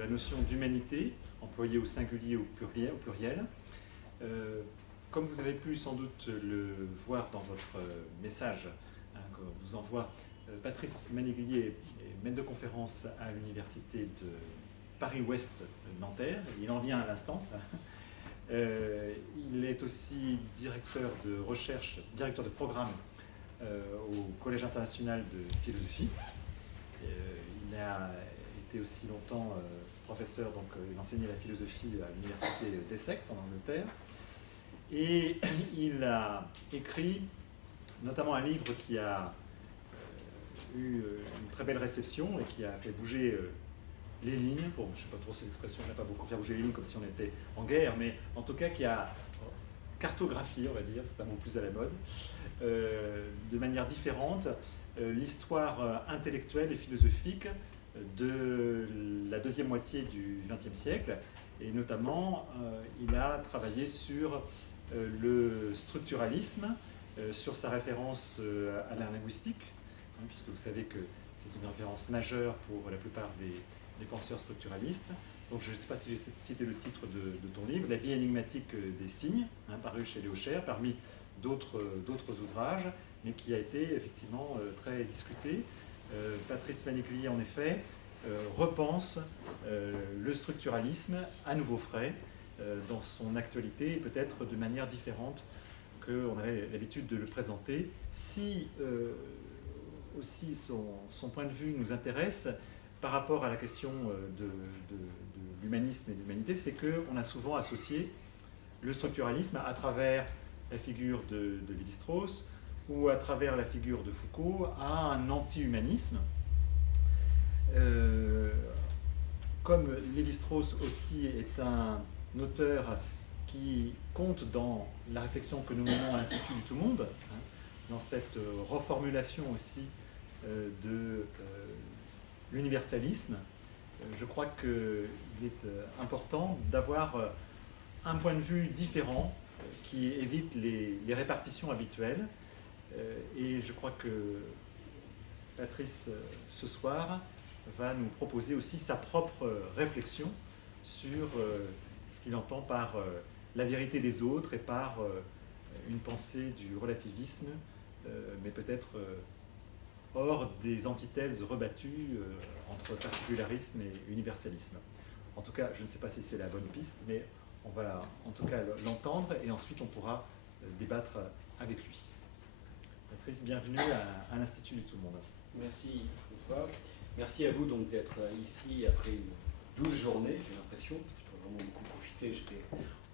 la notion d'humanité, employée au singulier ou au pluriel. Comme vous avez pu sans doute le voir dans votre message qu'on vous envoie, Patrice Maniglier est maître de conférence à l'université de Paris-Ouest Nanterre. Il en vient à l'instant. Il est aussi directeur de recherche, directeur de programme au Collège international de philosophie. Il a été aussi longtemps professeur, donc il enseignait la philosophie à l'université d'Essex en Angleterre. Et il a écrit notamment un livre qui a eu une très belle réception et qui a fait bouger les lignes. Bon, je ne sais pas trop cette expression, je n'ai pas beaucoup fait bouger les lignes comme si on était en guerre, mais en tout cas qui a cartographié, on va dire, c'est un mot plus à la mode, de manière différente, l'histoire intellectuelle et philosophique de la deuxième moitié du XXe siècle. Et notamment, il a travaillé sur le structuralisme, sur sa référence à la linguistique, puisque vous savez que c'est une référence majeure pour la plupart des penseurs structuralistes. Donc je ne sais pas si j'ai cité le titre de ton livre, La vie énigmatique des signes, paru chez Léo Cher, parmi d'autres ouvrages, mais qui a été effectivement très discuté. Patrice Maniglier, en effet, repense le structuralisme à nouveau frais dans son actualité et peut-être de manière différente qu'on avait l'habitude de le présenter. Si aussi son point de vue nous intéresse par rapport à la question de l'humanisme et de l'humanité, c'est qu'on a souvent associé le structuralisme à travers la figure de Lévi-Strauss ou à travers la figure de Foucault à un anti-humanisme. Comme Lévi-Strauss aussi est un auteur qui compte dans la réflexion que nous menons à l'Institut du Tout-Monde, dans cette reformulation aussi de l'universalisme, je crois qu'il est important d'avoir un point de vue différent qui évite les répartitions habituelles. Et je crois que Patrice, ce soir, va nous proposer aussi sa propre réflexion sur ce qu'il entend par la vérité des autres et par une pensée du relativisme, mais peut-être hors des antithèses rebattues entre particularisme et universalisme. En tout cas, je ne sais pas si c'est la bonne piste, mais on va en tout cas l'entendre et ensuite on pourra débattre avec lui. Patrice, bienvenue à l'Institut du Tout-Monde. Merci François. Merci à vous donc d'être ici après une 12 journées, j'ai l'impression. Je dois vraiment beaucoup profiter, j'étais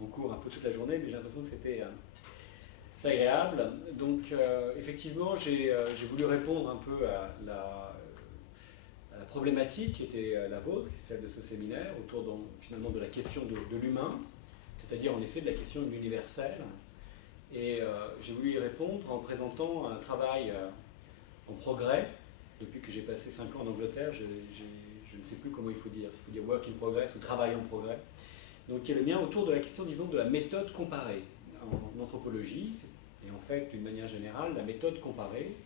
en cours un peu toute la journée, mais j'ai l'impression que c'était agréable. Donc effectivement, j'ai voulu répondre un peu à la problématique qui était la vôtre, celle de ce séminaire, autour finalement de la question de l'humain, c'est-à-dire en effet de la question de l'universel. Et j'ai voulu y répondre en présentant un travail en progrès. Depuis que j'ai passé 5 ans en Angleterre, je ne sais plus comment il faut dire, s'il faut dire work in progress ou travail en progrès. Donc qui est le mien autour de la question, disons, de la méthode comparée en anthropologie, et en fait, d'une manière générale, la méthode comparée.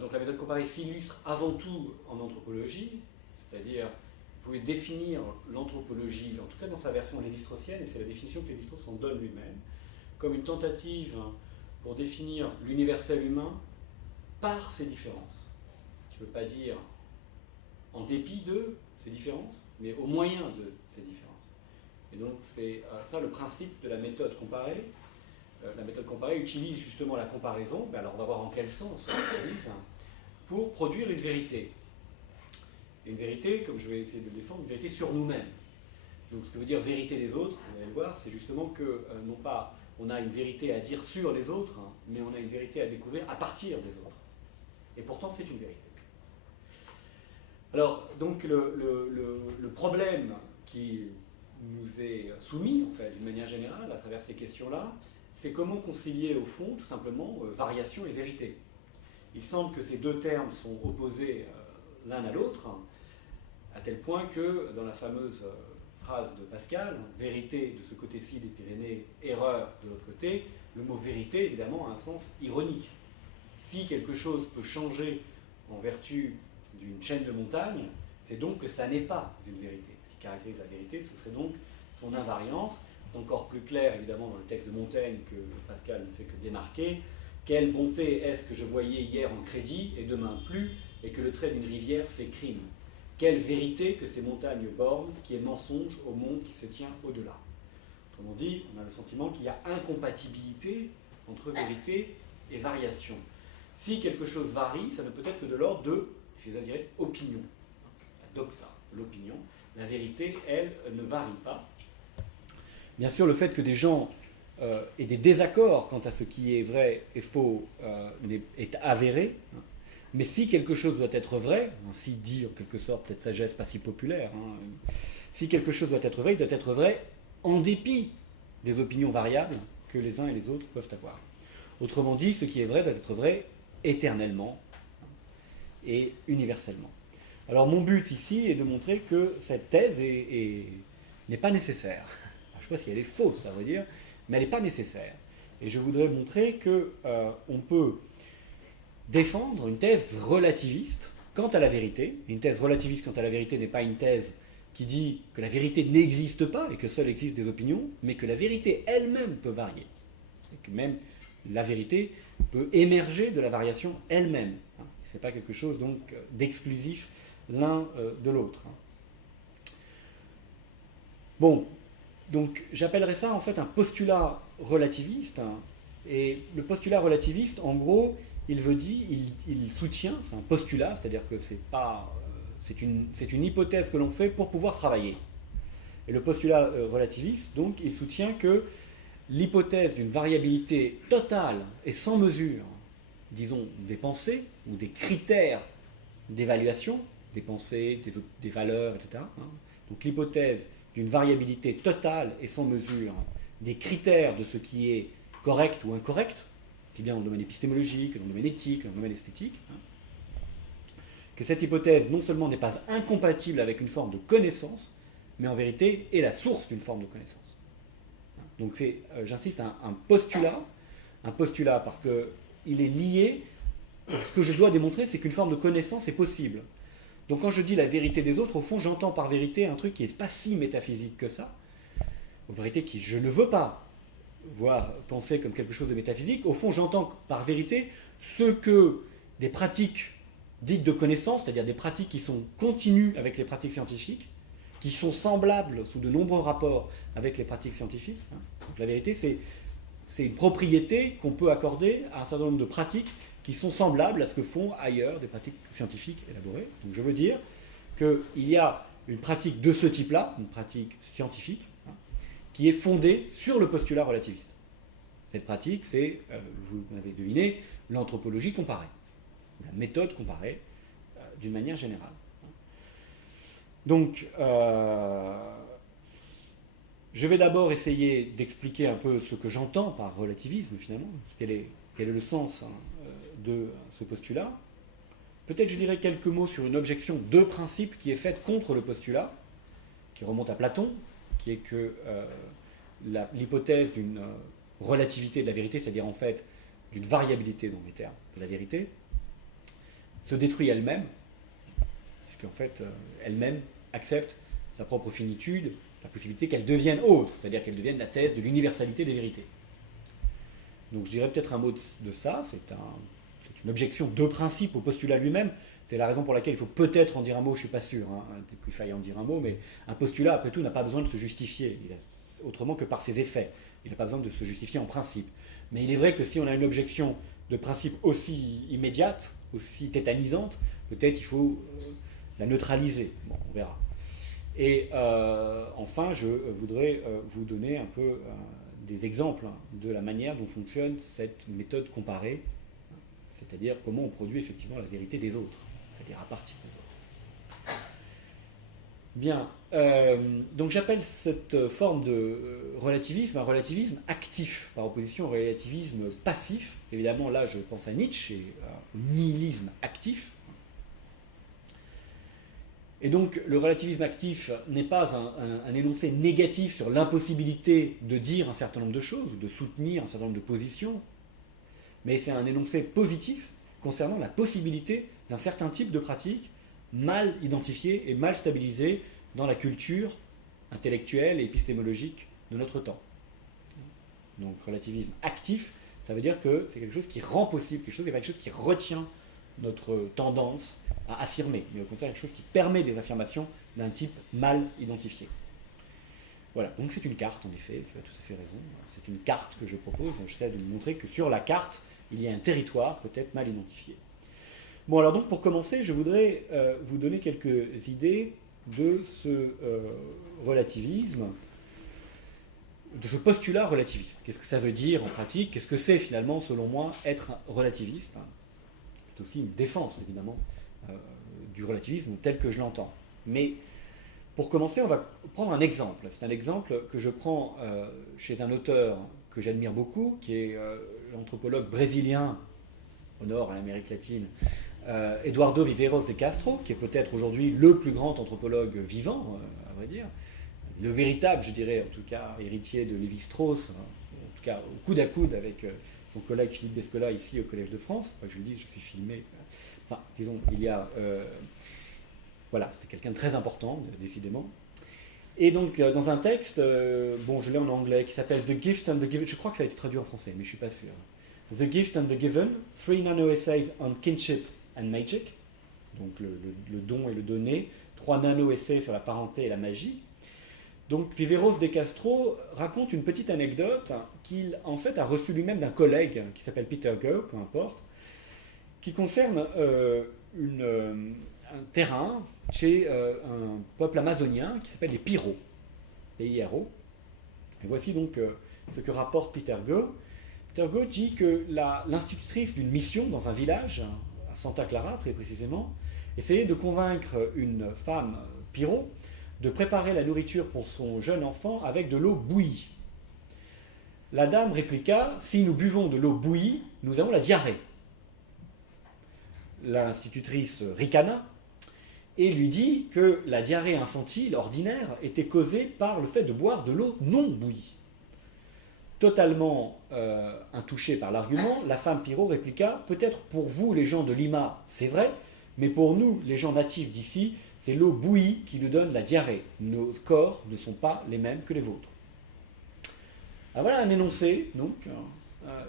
Donc la méthode comparée s'illustre avant tout en anthropologie, c'est-à-dire, vous pouvez définir l'anthropologie, en tout cas dans sa version lévi-straussienne, et c'est la définition que Lévi-Strauss en donne lui-même, comme une tentative pour définir l'universel humain par ses différences. Tu ne peux pas dire en dépit de ces différences, mais au moyen de ces différences. Et donc c'est ça le principe de la méthode comparée. La méthode comparée utilise justement la comparaison, mais alors on va voir en quel sens on l'utilise, pour produire une vérité. Et une vérité, comme je vais essayer de le défendre, une vérité sur nous-mêmes. Donc ce que veut dire vérité des autres, vous allez le voir, c'est justement que non pas on a une vérité à dire sur les autres, mais on a une vérité à découvrir à partir des autres. Et pourtant c'est une vérité. Alors donc le problème qui nous est soumis, en fait, d'une manière générale, à travers ces questions-là, c'est comment concilier au fond, tout simplement, variation et vérité. Il semble que ces deux termes sont opposés l'un à l'autre, à tel point que dans la fameuse phrase de Pascal, vérité de ce côté-ci des Pyrénées, erreur de l'autre côté, le mot vérité, évidemment, a un sens ironique. Si quelque chose peut changer en vertu d'une chaîne de montagnes, c'est donc que ça n'est pas une vérité. Ce qui caractérise la vérité, ce serait donc son invariance. C'est encore plus clair, évidemment, dans le texte de Montaigne que Pascal ne fait que démarquer. Quelle bonté est-ce que je voyais hier en crédit et demain plus, et que le trait d'une rivière fait crime? Quelle vérité que ces montagnes bornent, qui est mensonge au monde qui se tient au-delà. Autrement dit, on a le sentiment qu'il y a incompatibilité entre vérité et variation. Si quelque chose varie, ça ne peut être que de l'ordre de, je dirais, opinion. La doxa, l'opinion. La vérité, elle, ne varie pas. Bien sûr, le fait que des gens aient des désaccords quant à ce qui est vrai et faux est avéré. Mais si quelque chose doit être vrai, ainsi dit en quelque sorte cette sagesse pas si populaire, si quelque chose doit être vrai, il doit être vrai en dépit des opinions variables que les uns et les autres peuvent avoir. Autrement dit, ce qui est vrai doit être vrai éternellement et universellement. Alors mon but ici est de montrer que cette thèse n'est pas nécessaire. Je ne sais pas si elle est fausse, ça veut dire, mais elle n'est pas nécessaire. Et je voudrais montrer qu'on peut défendre une thèse relativiste quant à la vérité. Une thèse relativiste quant à la vérité n'est pas une thèse qui dit que la vérité n'existe pas et que seules existent des opinions, mais que la vérité elle-même peut varier. Et que même la vérité peut émerger de la variation elle-même. Ce n'est pas quelque chose donc d'exclusif l'un de l'autre. Bon, donc j'appellerais ça en fait un postulat relativiste. Et le postulat relativiste, en gros, il soutient, c'est un postulat, c'est-à-dire que c'est une hypothèse que l'on fait pour pouvoir travailler. Et le postulat relativiste, donc, il soutient que l'hypothèse d'une variabilité totale et sans mesure, disons, des pensées ou des critères d'évaluation, des pensées, des valeurs, etc. Donc l'hypothèse d'une variabilité totale et sans mesure des critères de ce qui est correct ou incorrect, aussi bien dans le domaine épistémologique, dans le domaine éthique, dans le domaine esthétique, que cette hypothèse non seulement n'est pas incompatible avec une forme de connaissance, mais en vérité est la source d'une forme de connaissance. Donc c'est, j'insiste, un postulat parce qu'il est lié, ce que je dois démontrer, c'est qu'une forme de connaissance est possible. Donc quand je dis la vérité des autres, au fond, j'entends par vérité un truc qui n'est pas si métaphysique que ça, en vérité qui je ne veux pas voir penser comme quelque chose de métaphysique. Au fond, j'entends par vérité ce que des pratiques dites de connaissance, c'est-à-dire des pratiques qui sont continues avec les pratiques scientifiques, qui sont semblables sous de nombreux rapports avec les pratiques scientifiques. Donc la vérité, c'est une propriété qu'on peut accorder à un certain nombre de pratiques qui sont semblables à ce que font ailleurs des pratiques scientifiques élaborées. Donc je veux dire qu'il y a une pratique de ce type-là, une pratique scientifique, qui est fondée sur le postulat relativiste. Cette pratique, c'est, vous l'avez deviné, l'anthropologie comparée, la méthode comparée, d'une manière générale. Donc, je vais d'abord essayer d'expliquer un peu ce que j'entends par relativisme, finalement, quel est le sens de ce postulat. Peut-être je dirais quelques mots sur une objection de principe qui est faite contre le postulat, qui remonte à Platon, qui est que l'hypothèse d'une relativité de la vérité, c'est-à-dire en fait d'une variabilité dans les termes de la vérité, se détruit elle-même, puisqu'en fait elle-même accepte sa propre finitude, la possibilité qu'elle devienne autre, c'est-à-dire qu'elle devienne la thèse de l'universalité des vérités. Donc je dirais peut-être un mot de ça, c'est une objection de principe au postulat lui-même. C'est la raison pour laquelle il faut peut-être en dire un mot, je ne suis pas sûr qu'il faille en dire un mot, mais un postulat, après tout, n'a pas besoin de se justifier, autrement que par ses effets. Il n'a pas besoin de se justifier en principe. Mais il est vrai que si on a une objection de principe aussi immédiate, aussi tétanisante, peut-être il faut la neutraliser. Bon, on verra. Et enfin, je voudrais vous donner un peu des exemples de la manière dont fonctionne cette méthode comparée, c'est-à-dire comment on produit effectivement la vérité des autres, c'est-à-dire à partir des autres. Bien, donc j'appelle cette forme de relativisme un relativisme actif, par opposition au relativisme passif. Évidemment, là, je pense à Nietzsche et au nihilisme actif. Et donc, le relativisme actif n'est pas un énoncé négatif sur l'impossibilité de dire un certain nombre de choses, ou de soutenir un certain nombre de positions, mais c'est un énoncé positif concernant la possibilité d'un certain type de pratique mal identifié et mal stabilisé dans la culture intellectuelle et épistémologique de notre temps. Donc relativisme actif, ça veut dire que c'est quelque chose qui rend possible quelque chose, et pas quelque chose qui retient notre tendance à affirmer, mais au contraire quelque chose qui permet des affirmations d'un type mal identifié. Voilà, donc c'est une carte en effet, tu as tout à fait raison, c'est une carte que je propose, j'essaie de vous montrer que sur la carte, il y a un territoire peut-être mal identifié. Bon, alors donc pour commencer, je voudrais vous donner quelques idées de ce relativisme, de ce postulat relativiste. Qu'est-ce que ça veut dire en pratique? Qu'est-ce que c'est finalement, selon moi, être relativiste? C'est aussi une défense, évidemment, du relativisme tel que je l'entends. Mais pour commencer, on va prendre un exemple. C'est un exemple que je prends chez un auteur que j'admire beaucoup, qui est l'anthropologue brésilien au nord, en Amérique latine, Eduardo Viveiros de Castro, qui est peut-être aujourd'hui le plus grand anthropologue vivant, à vrai dire, le véritable, je dirais, en tout cas, héritier de Lévi-Strauss, en tout cas au coude à coude avec son collègue Philippe Descola ici au Collège de France. Je lui dis, je suis filmé. Enfin, disons, il y a... voilà, c'était quelqu'un de très important, décidément. Et donc, dans un texte, bon, je l'ai en anglais, qui s'appelle The Gift and the Given. Je crois que ça a été traduit en français, mais je ne suis pas sûr. The Gift and the Given, 3 nano-essays on kinship and magic. Donc, le don et le donné. 3 nano-essais sur la parenté et la magie. Donc, Viveiros de Castro raconte une petite anecdote qu'il, en fait, a reçue lui-même d'un collègue qui s'appelle Peter Go, peu importe, qui concerne un terrain chez un peuple amazonien qui s'appelle les Piro, P-I-R-O. Et voici donc ce que rapporte Peter Go. Peter Go dit que l'institutrice d'une mission dans un village, à Santa Clara très précisément, essayait de convaincre une femme Piro de préparer la nourriture pour son jeune enfant avec de l'eau bouillie. La dame répliqua: « Si nous buvons de l'eau bouillie, nous avons la diarrhée. » L'institutrice ricana et lui dit que la diarrhée infantile ordinaire était causée par le fait de boire de l'eau non bouillie. Totalement intouchée par l'argument, la femme Piro répliqua: « Peut-être pour vous, les gens de Lima, c'est vrai, mais pour nous, les gens natifs d'ici, c'est l'eau bouillie qui nous donne la diarrhée. Nos corps ne sont pas les mêmes que les vôtres. » Alors voilà un énoncé, donc,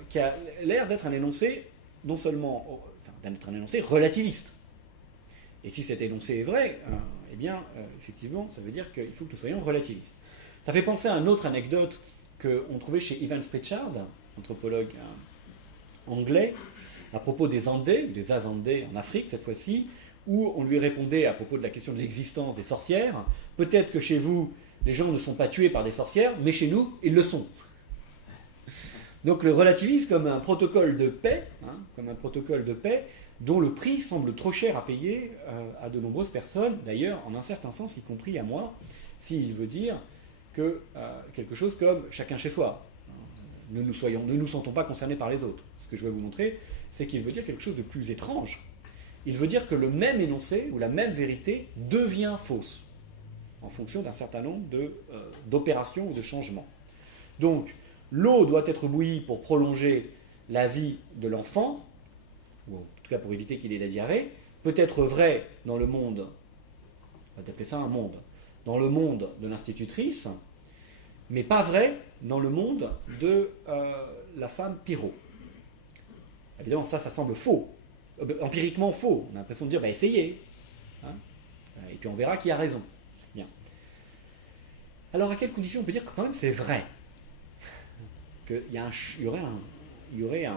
qui a l'air d'être un énoncé, non seulement, d'être un énoncé relativiste. Et si cet énoncé est vrai, eh bien, effectivement, ça veut dire qu'il faut que nous soyons relativistes. Ça fait penser à une autre anecdote qu'on trouvait chez Evans Pritchard, anthropologue anglais, à propos des Andés, ou des Azandés en Afrique cette fois-ci, où on lui répondait à propos de la question de l'existence des sorcières: « Peut-être que chez vous, les gens ne sont pas tués par des sorcières, mais chez nous, ils le sont. » Donc le relativisme comme un protocole de paix, dont le prix semble trop cher à payer à de nombreuses personnes, d'ailleurs, en un certain sens, y compris à moi, s'il veut dire que quelque chose comme chacun chez soi. Ne nous sentons pas concernés par les autres. Ce que je vais vous montrer, c'est qu'il veut dire quelque chose de plus étrange. Il veut dire que le même énoncé ou la même vérité devient fausse en fonction d'un certain nombre d'opérations ou de changements. Donc, l'eau doit être bouillie pour prolonger la vie de l'enfant, ou en tout cas pour éviter qu'il ait la diarrhée, peut être vrai dans le monde, on va appeler ça un monde, dans le monde de l'institutrice, mais pas vrai dans le monde de la femme Piro. Évidemment, ça semble faux, empiriquement faux. On a l'impression de dire, essayez, hein, et puis on verra qui a raison. Bien. Alors, à quelles conditions on peut dire que quand même c'est vrai? Qu'il y aurait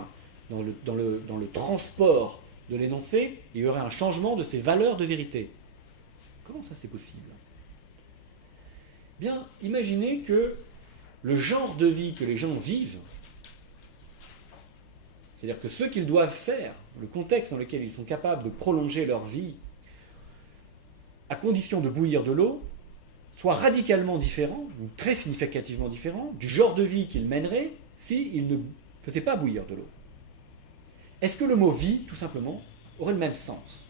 dans le transport de l'énoncé, il y aurait un changement de ses valeurs de vérité. Comment ça c'est possible? Bien, imaginez que le genre de vie que les gens vivent, c'est-à-dire que ce qu'ils doivent faire, le contexte dans lequel ils sont capables de prolonger leur vie, à condition de bouillir de l'eau, soit radicalement différent, ou très significativement différent, du genre de vie qu'ils mèneraient s'ils ne faisaient pas bouillir de l'eau. Est-ce que le mot « vie », tout simplement, aurait le même sens?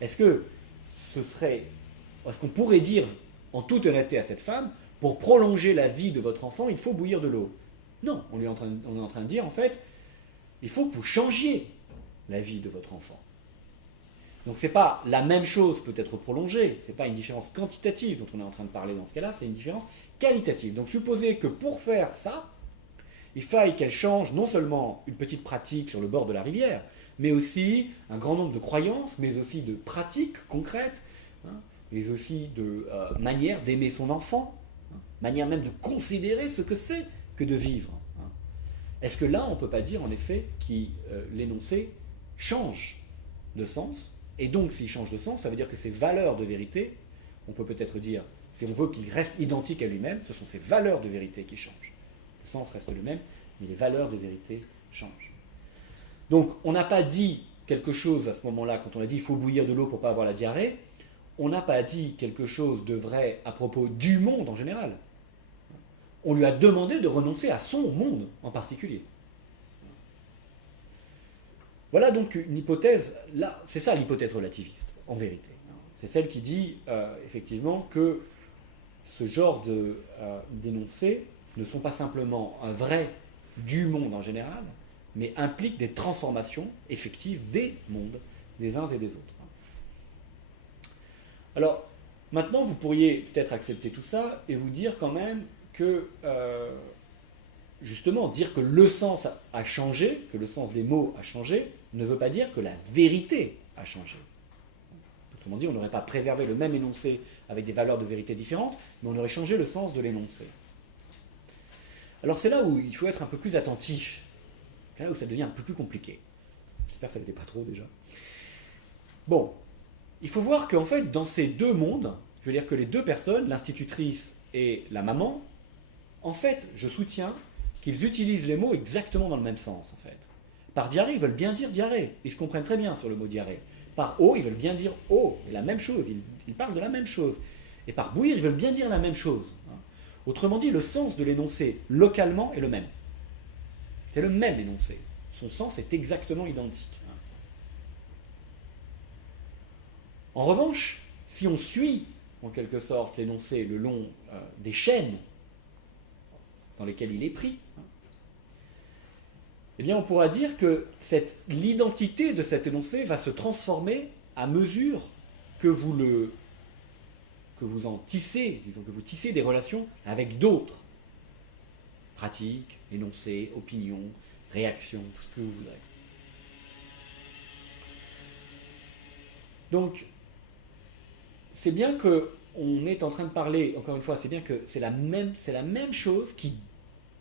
Est-ce qu'on pourrait dire, en toute honnêteté à cette femme, pour prolonger la vie de votre enfant, il faut bouillir de l'eau? Non, on est en train de dire, en fait, il faut que vous changiez la vie de votre enfant. Donc ce n'est pas la même chose peut être prolongée, ce n'est pas une différence quantitative dont on est en train de parler dans ce cas-là, c'est une différence qualitative. Donc supposez que pour faire ça, il faille qu'elle change non seulement une petite pratique sur le bord de la rivière, mais aussi un grand nombre de croyances, mais aussi de pratiques concrètes, hein, mais aussi de manières d'aimer son enfant, hein, manière même de considérer ce que c'est que de vivre. Hein. Est-ce que là, on ne peut pas dire en effet que l'énoncé change de sens? Et donc, s'il change de sens, ça veut dire que ses valeurs de vérité, on peut peut-être dire, si on veut qu'il reste identique à lui-même, ce sont ses valeurs de vérité qui changent. Le sens reste le même, mais les valeurs de vérité changent. Donc, on n'a pas dit quelque chose à ce moment-là, quand on a dit il faut bouillir de l'eau pour ne pas avoir la diarrhée, on n'a pas dit quelque chose de vrai à propos du monde en général. On lui a demandé de renoncer à son monde en particulier. Voilà donc une hypothèse, là, c'est ça l'hypothèse relativiste, en vérité. C'est celle qui dit effectivement que ce genre d'énoncés ne sont pas simplement un vrai du monde en général, mais impliquent des transformations effectives des mondes, des uns et des autres. Alors, maintenant, vous pourriez peut-être accepter tout ça et vous dire quand même que, justement, dire que le sens a changé, que le sens des mots a changé, ne veut pas dire que la vérité a changé. Autrement dit, on n'aurait pas préservé le même énoncé avec des valeurs de vérité différentes, mais on aurait changé le sens de l'énoncé. Alors c'est là où il faut être un peu plus attentif, c'est là où ça devient un peu plus compliqué. J'espère que ça n'était pas trop déjà. Bon, il faut voir qu'en fait, dans ces deux mondes, je veux dire que les deux personnes, l'institutrice et la maman, en fait, je soutiens qu'ils utilisent les mots exactement dans le même sens, en fait. Par diarrhée, ils veulent bien dire diarrhée. Ils se comprennent très bien sur le mot diarrhée. Par eau, ils veulent bien dire eau. Et la même chose, ils parlent de la même chose. Et par bouillir, ils veulent bien dire la même chose. Autrement dit, le sens de l'énoncé localement est le même. C'est le même énoncé. Son sens est exactement identique. En revanche, si on suit, en quelque sorte, l'énoncé le long des chaînes dans lesquelles il est pris, eh bien on pourra dire que l'identité de cet énoncé va se transformer à mesure que vous en tissez, disons que vous tissez des relations avec d'autres pratiques, énoncés, opinions, réactions, tout ce que vous voudrez. Donc, c'est bien qu'on est en train de parler, encore une fois, c'est bien que c'est la même chose qui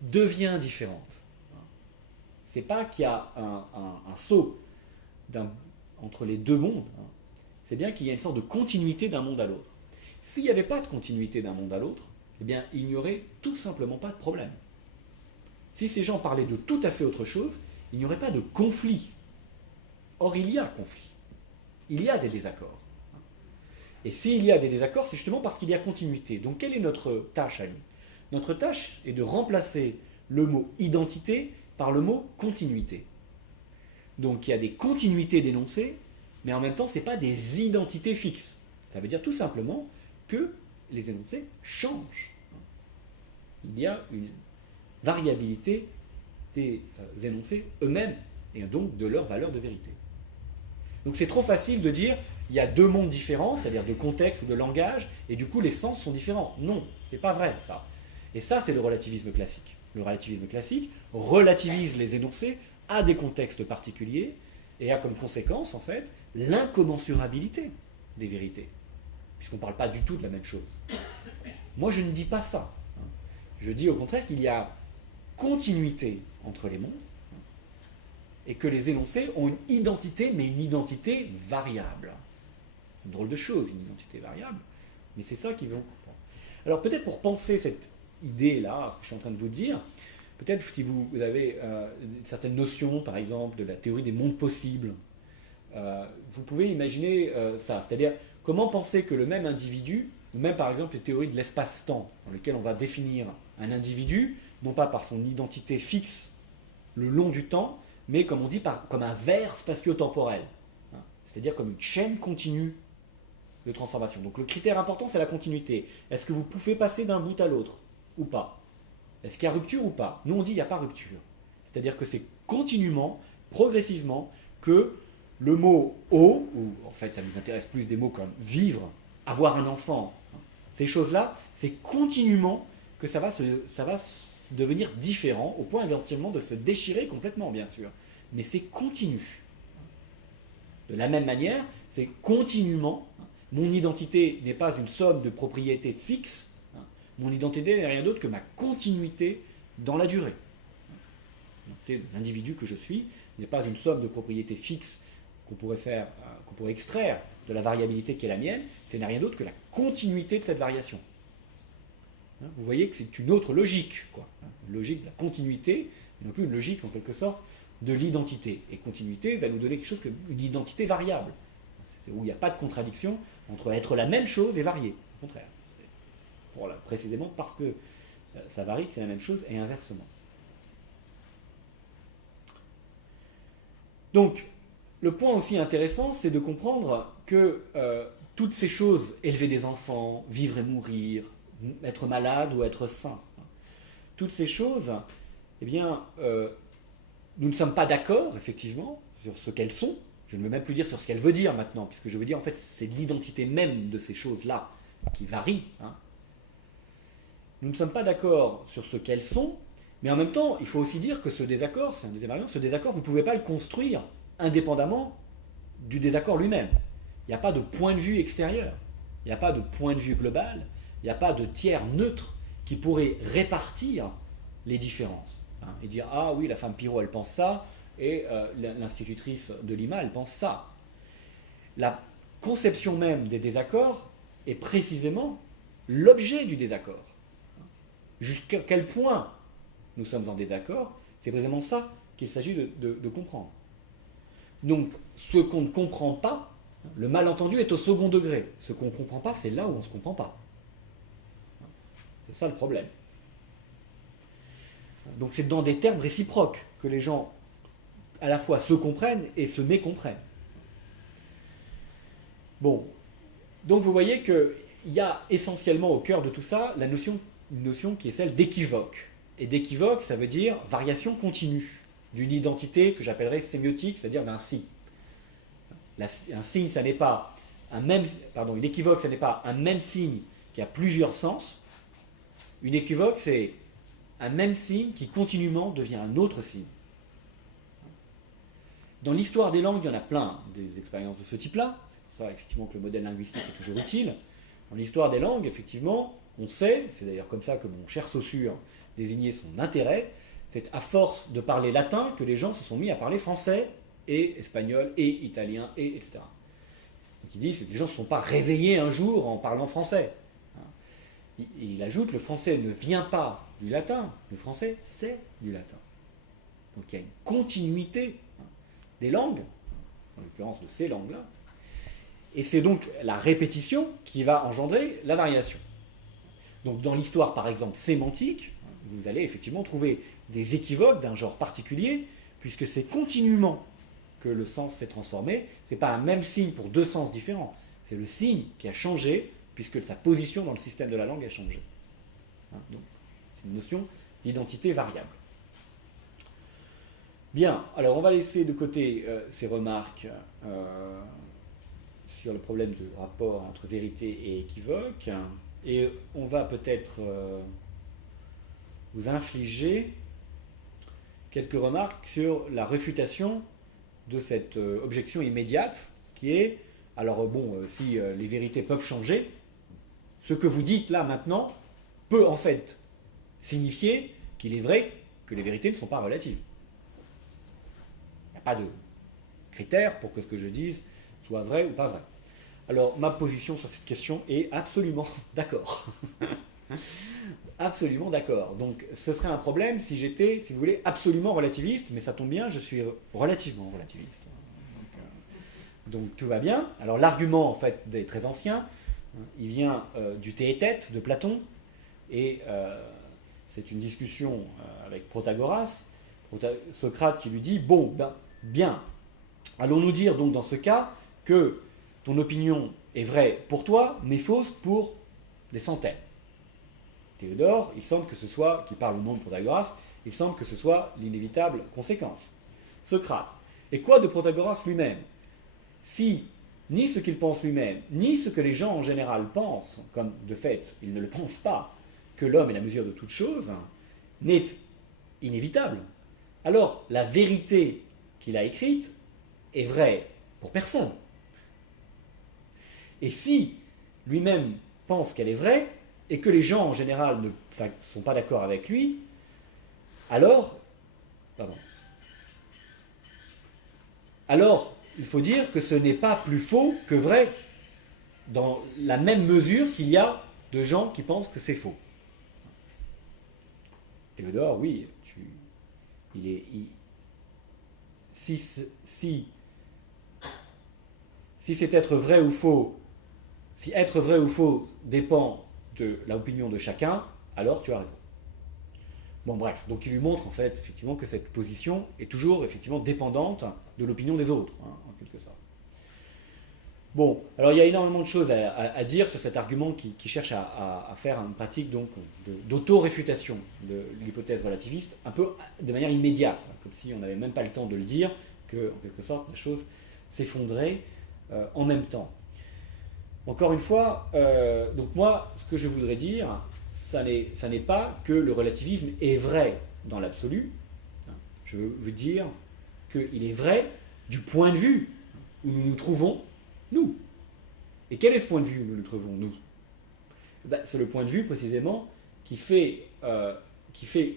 devient différente. C'est pas qu'il y a un saut entre les deux mondes, c'est bien qu'il y a une sorte de continuité d'un monde à l'autre. S'il n'y avait pas de continuité d'un monde à l'autre, eh bien, il n'y aurait tout simplement pas de problème. Si ces gens parlaient de tout à fait autre chose, il n'y aurait pas de conflit. Or, il y a conflit. Il y a des désaccords. Et s'il y a des désaccords, c'est justement parce qu'il y a continuité. Donc, quelle est notre tâche à nous? Notre tâche est de remplacer le mot identité par le mot continuité. Donc, il y a des continuités d'énoncés, mais en même temps, ce n'est pas des identités fixes. Ça veut dire tout simplement que les énoncés changent. Il y a une variabilité des énoncés eux-mêmes et donc de leur valeur de vérité. Donc c'est trop facile de dire il y a deux mondes différents, c'est-à-dire de contexte ou de langage, et du coup les sens sont différents. Non, c'est pas vrai ça. Et ça, c'est le relativisme classique. Le relativisme classique relativise les énoncés à des contextes particuliers et a comme conséquence, en fait, l'incommensurabilité des vérités, puisqu'on ne parle pas du tout de la même chose. Moi, je ne dis pas ça. Je dis au contraire qu'il y a continuité entre les mondes et que les énoncés ont une identité, mais une identité variable. Une drôle de chose, une identité variable, mais c'est ça qu'ils vont comprendre. Alors peut-être pour penser cette idée-là, ce que je suis en train de vous dire, peut-être si vous avez certaines notions, par exemple, de la théorie des mondes possibles, vous pouvez imaginer ça, c'est-à-dire comment penser que le même individu, ou même par exemple les théories de l'espace-temps, dans lesquelles on va définir un individu, non pas par son identité fixe le long du temps, mais comme on dit, comme un verre spatio-temporel, c'est-à-dire comme une chaîne continue de transformation. Donc le critère important, c'est la continuité. Est-ce que vous pouvez passer d'un bout à l'autre ou pas? Est-ce qu'il y a rupture ou pas? Nous, on dit qu'il n'y a pas rupture. C'est-à-dire que c'est continuellement, progressivement, que le mot eau, ou en fait ça nous intéresse plus des mots comme vivre, avoir un enfant, ces choses-là, c'est continuellement que ça va devenir différent, au point éventuellement de se déchirer complètement, bien sûr. Mais c'est continu. De la même manière, c'est continuellement, mon identité n'est pas une somme de propriétés fixes, mon identité n'est rien d'autre que ma continuité dans la durée. L'identité de l'individu que je suis n'est pas une somme de propriétés fixes qu'on pourrait extraire de la variabilité qui est la mienne, ce n'est rien d'autre que la continuité de cette variation. Vous voyez que c'est une autre logique, quoi. Une logique de la continuité, et non plus une logique en quelque sorte de l'identité. Et continuité va nous donner quelque chose comme une identité variable, où il n'y a pas de contradiction entre être la même chose et varier. Au contraire, précisément parce que ça varie que c'est la même chose et inversement. Donc, le point aussi intéressant, c'est de comprendre que toutes ces choses, élever des enfants, vivre et mourir, être malade ou être sain, toutes ces choses, eh bien, nous ne sommes pas d'accord, effectivement, sur ce qu'elles sont. Je ne veux même plus dire sur ce qu'elles veulent dire maintenant, puisque je veux dire, en fait, c'est l'identité même de ces choses-là qui varie. Nous ne sommes pas d'accord sur ce qu'elles sont, mais en même temps, il faut aussi dire que ce désaccord, c'est un deuxième argument, ce désaccord, vous ne pouvez pas le construire indépendamment du désaccord lui-même. Il n'y a pas de point de vue extérieur, il n'y a pas de point de vue global, il n'y a pas de tiers neutre qui pourrait répartir les différences. Et dire, ah oui, la femme Pirot, elle pense ça, et l'institutrice de Lima, elle pense ça. La conception même des désaccords est précisément l'objet du désaccord. Jusqu'à quel point nous sommes en désaccord, c'est précisément ça qu'il s'agit de comprendre. Donc, ce qu'on ne comprend pas, le malentendu est au second degré. Ce qu'on ne comprend pas, c'est là où on ne se comprend pas. C'est ça le problème. Donc c'est dans des termes réciproques que les gens à la fois se comprennent et se mécomprennent. Bon, donc vous voyez qu'il y a essentiellement au cœur de tout ça une notion qui est celle d'équivoque. Et d'équivoque, ça veut dire variation continue d'une identité que j'appellerais sémiotique, c'est-à-dire d'un signe. Un signe, ça n'est pas une équivoque, ça n'est pas un même signe qui a plusieurs sens. Une équivoque, c'est un même signe qui continuellement devient un autre signe. Dans l'histoire des langues, il y en a plein des expériences de ce type-là. C'est pour ça effectivement que le modèle linguistique est toujours utile. Dans l'histoire des langues, effectivement, on sait, c'est d'ailleurs comme ça que mon cher Saussure désignait son intérêt, c'est à force de parler latin que les gens se sont mis à parler français et espagnol et italien et etc. Donc il dit que les gens ne se sont pas réveillés un jour en parlant français. Il ajoute, le français ne vient pas du latin, le français c'est du latin. Donc il y a une continuité des langues, en l'occurrence de ces langues-là, et c'est donc la répétition qui va engendrer la variation. Donc dans l'histoire par exemple sémantique, vous allez effectivement trouver des équivoques d'un genre particulier, puisque c'est continuellement que le sens s'est transformé, ce n'est pas un même signe pour deux sens différents, c'est le signe qui a changé, puisque sa position dans le système de la langue a changé. Donc, c'est une notion d'identité variable. Bien, alors on va laisser de côté ces remarques sur le problème de rapport entre vérité et équivoque, et on va peut-être vous infliger quelques remarques sur la réfutation de cette objection immédiate, qui est, alors bon, si les vérités peuvent changer, ce que vous dites là maintenant peut en fait signifier qu'il est vrai que les vérités ne sont pas relatives. Il n'y a pas de critère pour que ce que je dise soit vrai ou pas vrai. Alors ma position sur cette question est absolument d'accord. Absolument d'accord. Donc ce serait un problème si j'étais, si vous voulez, absolument relativiste, mais ça tombe bien, je suis relativement relativiste. Donc tout va bien. Alors l'argument en fait est très ancien. Il vient du théétète de Platon, et c'est une discussion avec Protagoras. Socrate qui lui dit, bon, ben, bien, allons-nous dire donc dans ce cas que ton opinion est vraie pour toi, mais fausse pour des centaines. Théodore, il semble que ce soit, qui parle au nom de Protagoras, il semble que ce soit l'inévitable conséquence. Socrate. Et quoi de Protagoras lui-même? si ni ce qu'il pense lui-même, ni ce que les gens en général pensent, comme de fait ils ne le pensent pas, que l'homme est la mesure de toute chose, n'est inévitable, alors la vérité qu'il a écrite est vraie pour personne. Et si lui-même pense qu'elle est vraie, et que les gens en général ne sont pas d'accord avec lui, alors il faut dire que ce n'est pas plus faux que vrai, dans la même mesure qu'il y a de gens qui pensent que c'est faux. Théodore, oui, si c'est être vrai ou faux, si être vrai ou faux dépend de l'opinion de chacun, alors tu as raison. Bon, bref, donc il lui montre en fait effectivement que cette position est toujours effectivement dépendante de l'opinion des autres, en quelque sorte. Bon, alors il y a énormément de choses à dire sur cet argument qui cherche à faire une pratique donc d'auto-réfutation de l'hypothèse relativiste, un peu de manière immédiate, comme si on n'avait même pas le temps de le dire, que en quelque sorte la chose s'effondrait en même temps. Encore une fois, donc moi, ce que je voudrais dire, ça n'est pas que le relativisme est vrai dans l'absolu. Je veux dire qu'il est vrai du point de vue où nous nous trouvons, nous. Et quel est ce point de vue où nous nous trouvons, nous? C'est le point de vue, précisément, qui fait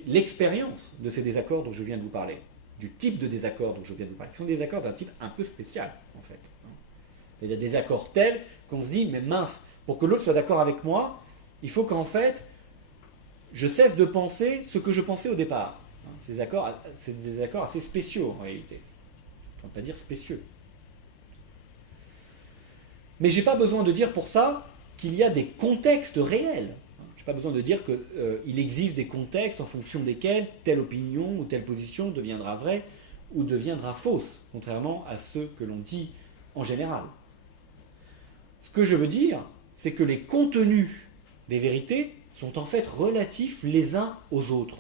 l'expérience de ces désaccords dont je viens de vous parler, du type de désaccords dont je viens de vous parler, qui sont des désaccords d'un type un peu spécial, en fait. C'est-à-dire des accords tels qu'on se dit, mais mince, pour que l'autre soit d'accord avec moi, il faut qu'en fait, je cesse de penser ce que je pensais au départ. C'est des accords assez spéciaux, en réalité. On ne peut pas dire spécieux. Mais je n'ai pas besoin de dire pour ça qu'il y a des contextes réels. Je n'ai pas besoin de dire qu'il existe des contextes en fonction desquels telle opinion ou telle position deviendra vraie ou deviendra fausse, contrairement à ce que l'on dit en général. Ce que je veux dire, c'est que les contenus des vérités sont en fait relatifs les uns aux autres.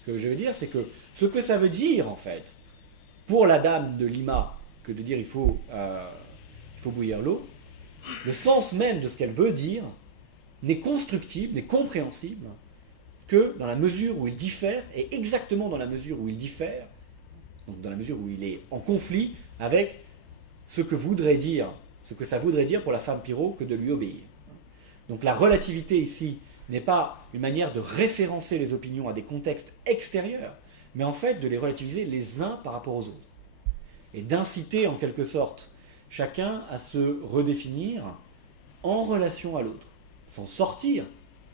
Ce que je veux dire, c'est que ce que ça veut dire, en fait, pour la dame de Lima, que de dire il faut bouillir l'eau, le sens même de ce qu'elle veut dire n'est constructible, n'est compréhensible que dans la mesure où il diffère, et exactement dans la mesure où il diffère, donc dans la mesure où il est en conflit avec ce que ça voudrait dire pour la femme Pyrrho que de lui obéir. Donc la relativité ici n'est pas une manière de référencer les opinions à des contextes extérieurs, mais en fait de les relativiser les uns par rapport aux autres. Et d'inciter en quelque sorte chacun à se redéfinir en relation à l'autre, sans sortir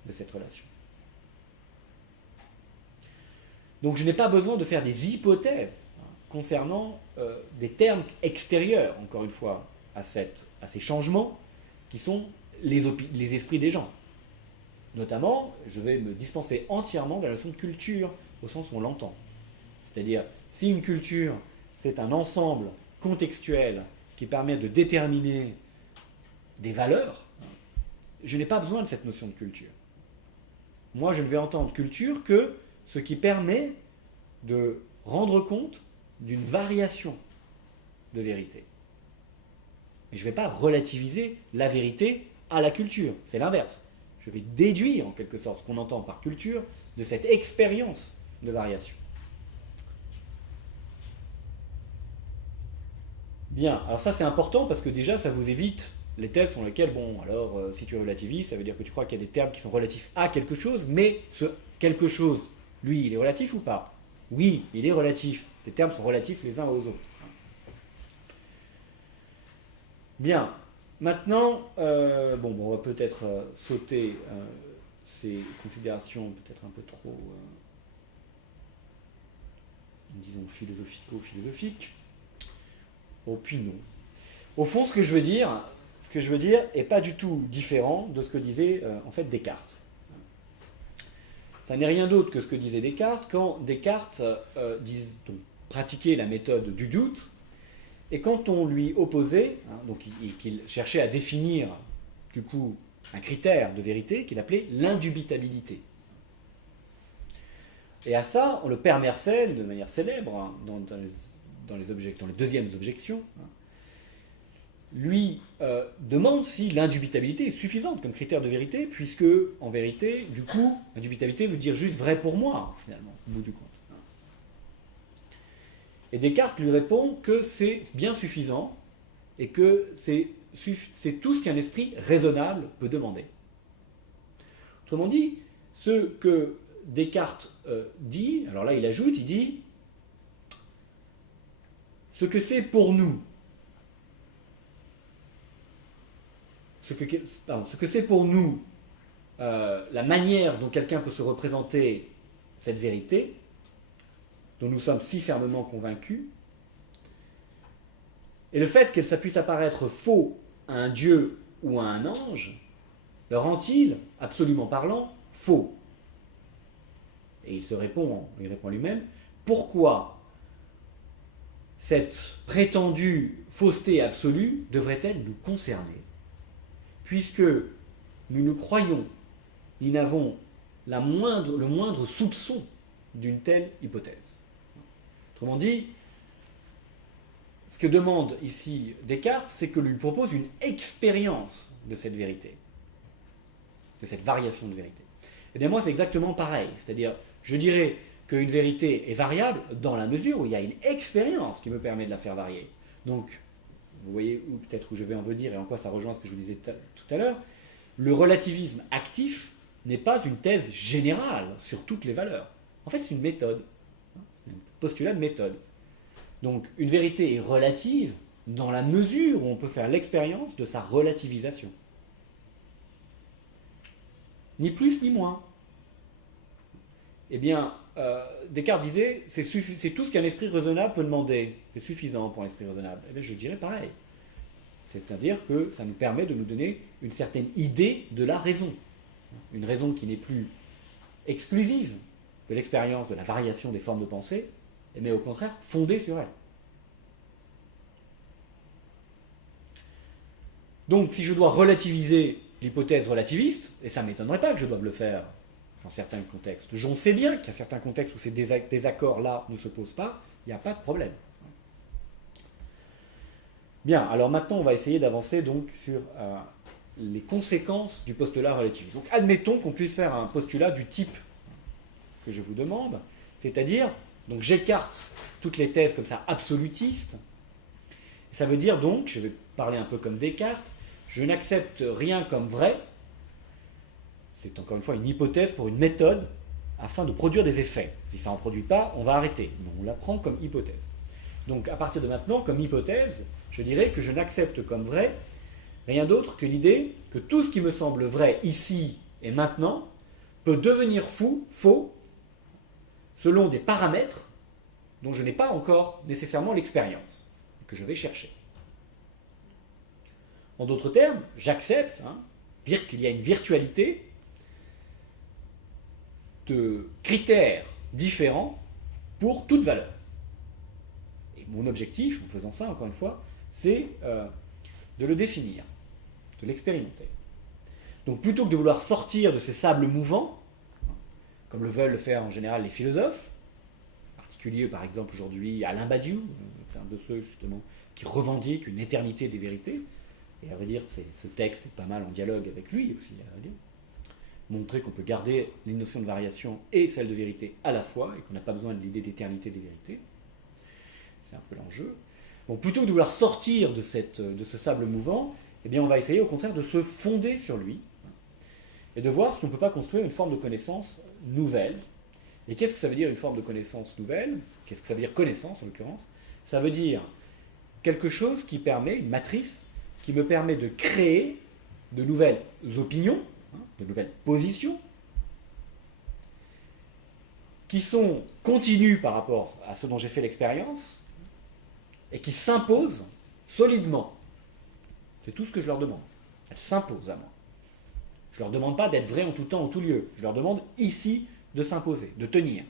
de cette relation. Donc je n'ai pas besoin de faire des hypothèses concernant des termes extérieurs, encore une fois, à ces changements qui sont les esprits des gens. Notamment, je vais me dispenser entièrement de la notion de culture, au sens où on l'entend. C'est-à-dire, si une culture, c'est un ensemble contextuel qui permet de déterminer des valeurs, je n'ai pas besoin de cette notion de culture. Moi, je ne vais entendre culture que ce qui permet de rendre compte d'une variation de vérité. Mais je ne vais pas relativiser la vérité à la culture, c'est l'inverse. Je vais déduire en quelque sorte ce qu'on entend par culture de cette expérience de variation. Bien, alors ça c'est important parce que déjà ça vous évite les thèses sur lesquelles, si tu relativises, ça veut dire que tu crois qu'il y a des termes qui sont relatifs à quelque chose, mais ce quelque chose, lui, il est relatif ou pas? Oui, il est relatif. Les termes sont relatifs les uns aux autres. Bien, maintenant, on va peut-être sauter ces considérations peut-être un peu trop, disons, philosophiques. Oh, puis non. Au fond, ce que je veux dire est pas du tout différent de ce que disait en fait Descartes. Ça n'est rien d'autre que ce que disait Descartes quand Descartes pratiquait la méthode du doute, et quand on lui opposait, qu'il cherchait à définir du coup un critère de vérité qu'il appelait l'indubitabilité. Et à ça, on le Père Mersenne, de manière célèbre, dans les deuxièmes objections, lui demande si l'indubitabilité est suffisante comme critère de vérité, puisque, en vérité, du coup, l'indubitabilité veut dire juste vrai pour moi, finalement, au bout du compte. Et Descartes lui répond que c'est bien suffisant et que c'est tout ce qu'un esprit raisonnable peut demander. Autrement dit, ce que Descartes dit, alors là il ajoute, il dit ce que c'est pour nous, ce que c'est pour nous la manière dont quelqu'un peut se représenter cette vérité, dont nous sommes si fermement convaincus, et le fait qu'elle puisse apparaître faux à un dieu ou à un ange, le rend-il, absolument parlant, faux? Et il répond lui-même, pourquoi cette prétendue fausseté absolue devrait-elle nous concerner? Puisque nous ne croyons, ni n'avons le moindre soupçon d'une telle hypothèse. Autrement dit, ce que demande ici Descartes, c'est que lui propose une expérience de cette vérité, de cette variation de vérité. Et bien moi, c'est exactement pareil. C'est-à-dire, je dirais qu'une vérité est variable dans la mesure où il y a une expérience qui me permet de la faire varier. Donc, vous voyez peut-être où je vais en venir et en quoi ça rejoint ce que je vous disais tout à l'heure, le relativisme actif n'est pas une thèse générale sur toutes les valeurs. En fait, c'est une méthode. C'est un postulat de méthode. Donc, une vérité est relative dans la mesure où on peut faire l'expérience de sa relativisation. Ni plus ni moins. Eh bien, Descartes disait, c'est tout ce qu'un esprit raisonnable peut demander. C'est suffisant pour un esprit raisonnable. Eh bien, je dirais pareil. C'est-à-dire que ça nous permet de nous donner une certaine idée de la raison. Une raison qui n'est plus exclusive de l'expérience de la variation des formes de pensée, mais au contraire fondée sur elle. Donc, si je dois relativiser l'hypothèse relativiste, et ça ne m'étonnerait pas que je doive le faire dans certains contextes, j'en sais bien qu'il y a certains contextes où ces désaccords-là ne se posent pas, il n'y a pas de problème. Bien, alors maintenant on va essayer d'avancer donc sur les conséquences du postulat relativiste. Donc admettons qu'on puisse faire un postulat du type que je vous demande, c'est-à-dire, donc j'écarte toutes les thèses comme ça absolutistes, ça veut dire donc, je vais parler un peu comme Descartes, je n'accepte rien comme vrai, c'est encore une fois une hypothèse pour une méthode afin de produire des effets. Si ça n'en produit pas, on va arrêter, mais on la prend comme hypothèse. Donc à partir de maintenant, comme hypothèse, je dirais que je n'accepte comme vrai rien d'autre que l'idée que tout ce qui me semble vrai ici et maintenant peut devenir faux, selon des paramètres dont je n'ai pas encore nécessairement l'expérience, que je vais chercher. En d'autres termes, j'accepte qu'il y a une virtualité de critères différents pour toute valeur. Et mon objectif, en faisant ça, encore une fois, c'est de le définir, de l'expérimenter. Donc plutôt que de vouloir sortir de ces sables mouvants, comme le veulent le faire en général les philosophes, en particulier par exemple aujourd'hui Alain Badiou, un de ceux justement qui revendiquent une éternité des vérités, et à vrai dire ce texte est pas mal en dialogue avec lui aussi, à vrai dire, montrer qu'on peut garder les notions de variation et celle de vérité à la fois, et qu'on n'a pas besoin de l'idée d'éternité des vérités. C'est un peu l'enjeu. Bon, plutôt que de vouloir sortir de ce sable mouvant, eh bien on va essayer au contraire de se fonder sur lui, et de voir si on ne peut pas construire une forme de connaissance nouvelle. Et qu'est-ce que ça veut dire une forme de connaissance nouvelle? Qu'est-ce que ça veut dire connaissance en l'occurrence? Ça veut dire quelque chose qui permet, une matrice, qui me permet de créer de nouvelles opinions, de nouvelles positions, qui sont continues par rapport à ce dont j'ai fait l'expérience, et qui s'imposent solidement. C'est tout ce que je leur demande. Elles s'imposent à moi. Je ne leur demande pas d'être vraies en tout temps, en tout lieu. Je leur demande ici de s'imposer, de tenir.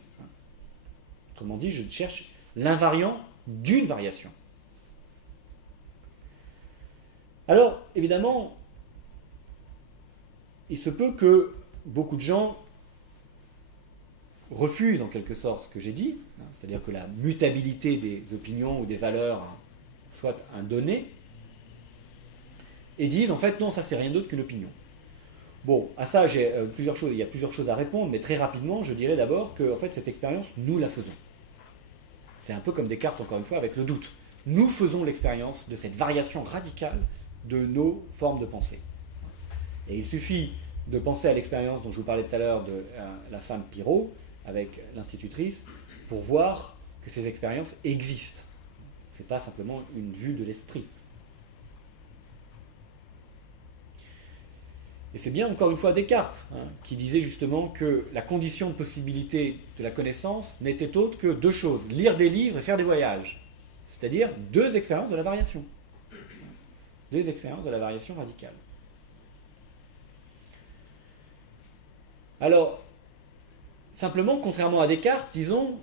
Autrement dit, je cherche l'invariant d'une variation. Alors, évidemment, il se peut que beaucoup de gens refusent en quelque sorte ce que j'ai dit, c'est-à-dire que la mutabilité des opinions ou des valeurs soit un donné, et disent en fait non, ça c'est rien d'autre qu'une opinion. Bon, à ça j'ai plusieurs choses, il y a plusieurs choses à répondre, mais très rapidement je dirais d'abord que en fait cette expérience, nous la faisons. C'est un peu comme Descartes encore une fois avec le doute. Nous faisons l'expérience de cette variation radicale de nos formes de pensée. Et il suffit de penser à l'expérience dont je vous parlais tout à l'heure de la femme Pirot avec l'institutrice pour voir que ces expériences existent. Ce n'est pas simplement une vue de l'esprit. Et c'est bien encore une fois Descartes qui disait justement que la condition de possibilité de la connaissance n'était autre que deux choses, lire des livres et faire des voyages. C'est-à-dire deux expériences de la variation. Deux expériences de la variation radicale. Alors, simplement, contrairement à Descartes, disons,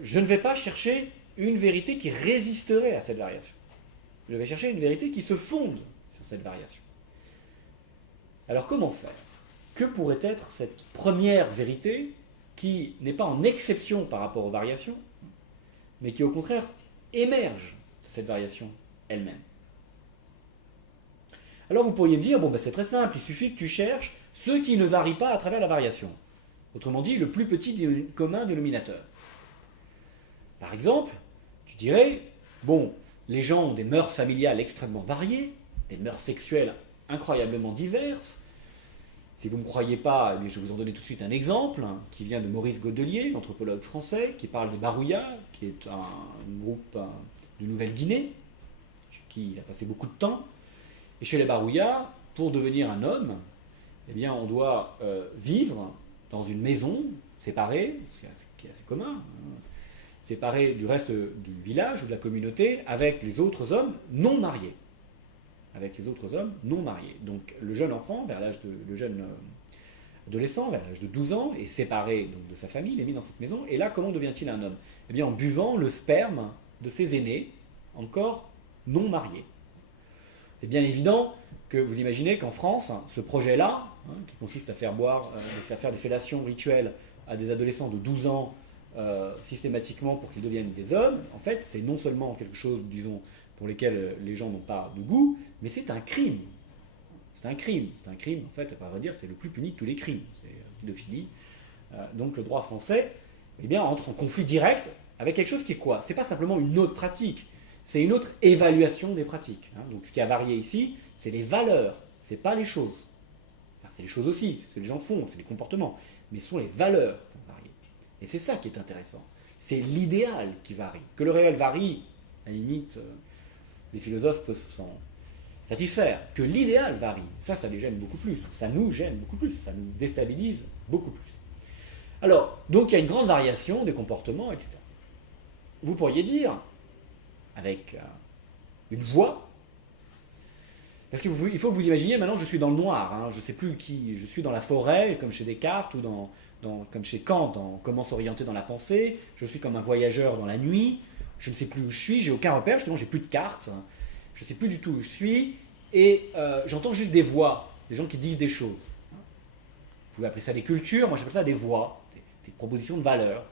je ne vais pas chercher une vérité qui résisterait à cette variation. Je vais chercher une vérité qui se fonde sur cette variation. Alors comment faire? Que pourrait être cette première vérité qui n'est pas en exception par rapport aux variations, mais qui au contraire émerge de cette variation elle-même? Alors vous pourriez me dire, bon ben c'est très simple, il suffit que tu cherches ce qui ne varie pas à travers la variation. Autrement dit, le plus petit commun dénominateur. Par exemple, tu dirais, bon, les gens ont des mœurs familiales extrêmement variées, des mœurs sexuelles incroyablement diverses. Si vous ne me croyez pas, je vais vous en donner tout de suite un exemple qui vient de Maurice Godelier, l'anthropologue français, qui parle des Barouillas, qui est un groupe de Nouvelle-Guinée, chez qui il a passé beaucoup de temps. Et chez les Barouillas, pour devenir un homme, eh bien, on doit vivre dans une maison séparée, ce qui est assez commun, séparée du reste du village ou de la communauté, avec les autres hommes non mariés. Avec les autres hommes non mariés. Donc le jeune enfant, le jeune adolescent, vers l'âge de 12 ans, est séparé donc, de sa famille, il est mis dans cette maison, et là, comment devient-il un homme? Eh bien, en buvant le sperme de ses aînés, encore non mariés. C'est bien évident que vous imaginez qu'en France, ce projet-là, qui consiste à faire faire des fellations rituelles à des adolescents de 12 ans systématiquement pour qu'ils deviennent des hommes, en fait, c'est non seulement quelque chose, disons, pour lesquels les gens n'ont pas de goût, mais c'est un crime. C'est un crime. C'est un crime, en fait, à vrai dire, c'est le plus puni de tous les crimes. C'est pédophilie. Donc le droit français, eh bien, entre en conflit direct avec quelque chose qui est quoi? C'est pas simplement une autre pratique, c'est une autre évaluation des pratiques. Donc ce qui a varié ici, c'est les valeurs, c'est pas les choses. Enfin, c'est les choses aussi, c'est ce que les gens font, c'est les comportements, mais ce sont les valeurs qui ont varié. Et c'est ça qui est intéressant. C'est l'idéal qui varie. Que le réel varie, à la limite, les philosophes peuvent s'en satisfaire. Que l'idéal varie, ça les gêne beaucoup plus. Ça nous gêne beaucoup plus, ça nous déstabilise beaucoup plus. Alors, donc il y a une grande variation des comportements, etc. Vous pourriez dire, avec une voix, parce qu'il faut que vous imaginiez maintenant que je suis dans le noir, je ne sais plus qui, je suis dans la forêt, comme chez Descartes, ou comme chez Kant, dans Comment s'orienter dans la pensée, je suis comme un voyageur dans la nuit, je ne sais plus où je suis, j'ai aucun repère, justement, j'ai plus de carte, je ne sais plus du tout où je suis, et j'entends juste des voix, des gens qui disent des choses. Vous pouvez appeler ça des cultures, moi j'appelle ça des voix, des propositions de valeur.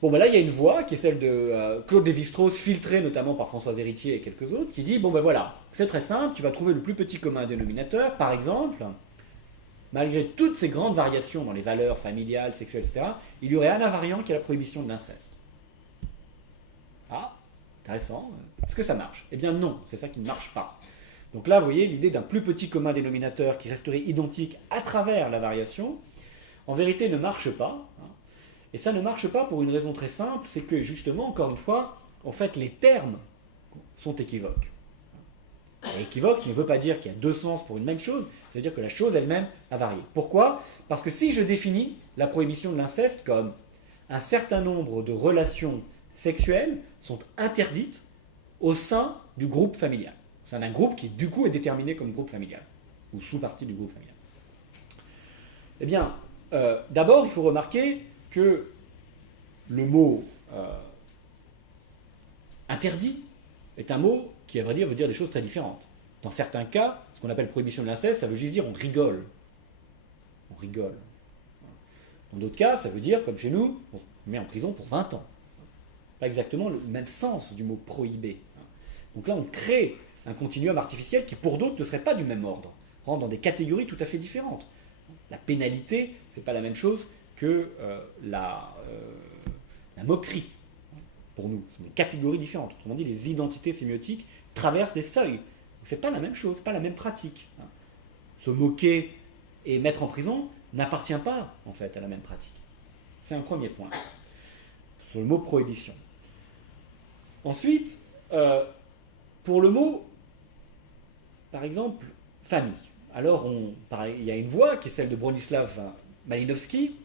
Bon, ben là il y a une voix qui est celle de Claude Lévi-Strauss, filtrée notamment par Françoise Héritier et quelques autres, qui dit, bon ben voilà, c'est très simple, tu vas trouver le plus petit commun dénominateur, par exemple, malgré toutes ces grandes variations dans les valeurs familiales, sexuelles, etc., il y aurait un invariant qui est la prohibition de l'inceste. Ah, intéressant. Est-ce que ça marche? Eh bien non, c'est ça qui ne marche pas. Donc là, vous voyez, l'idée d'un plus petit commun dénominateur qui resterait identique à travers la variation, en vérité ne marche pas. Et ça ne marche pas pour une raison très simple, c'est que justement, encore une fois, en fait, les termes sont équivoques. Et équivoque ne veut pas dire qu'il y a deux sens pour une même chose, ça veut dire que la chose elle-même a varié. Pourquoi? Parce que si je définis la prohibition de l'inceste comme un certain nombre de relations sexuelles sont interdites au sein du groupe familial. Au sein d'un groupe qui, du coup, est déterminé comme groupe familial, ou sous-partie du groupe familial. Eh bien, d'abord, il faut remarquer que le mot interdit est un mot qui, à vrai dire, veut dire des choses très différentes. Dans certains cas, ce qu'on appelle prohibition de l'inceste, ça veut juste dire on rigole. On rigole. Dans d'autres cas, ça veut dire, comme chez nous, on met en prison pour 20 ans. Pas exactement le même sens du mot prohibé. Donc là, on crée un continuum artificiel qui pour d'autres ne serait pas du même ordre, rentre dans des catégories tout à fait différentes. La pénalité, ce n'est pas la même chose que la moquerie. Pour nous, ce sont des catégories différentes. Autrement dit, les identités sémiotiques traversent des seuils. Ce n'est pas la même chose, ce n'est pas la même pratique. Se moquer et mettre en prison n'appartient pas, en fait, à la même pratique. C'est un premier point. Sur le mot prohibition. Ensuite, pour le mot, par exemple, famille. Alors, il y a une voix qui est celle de Bronislaw Malinowski,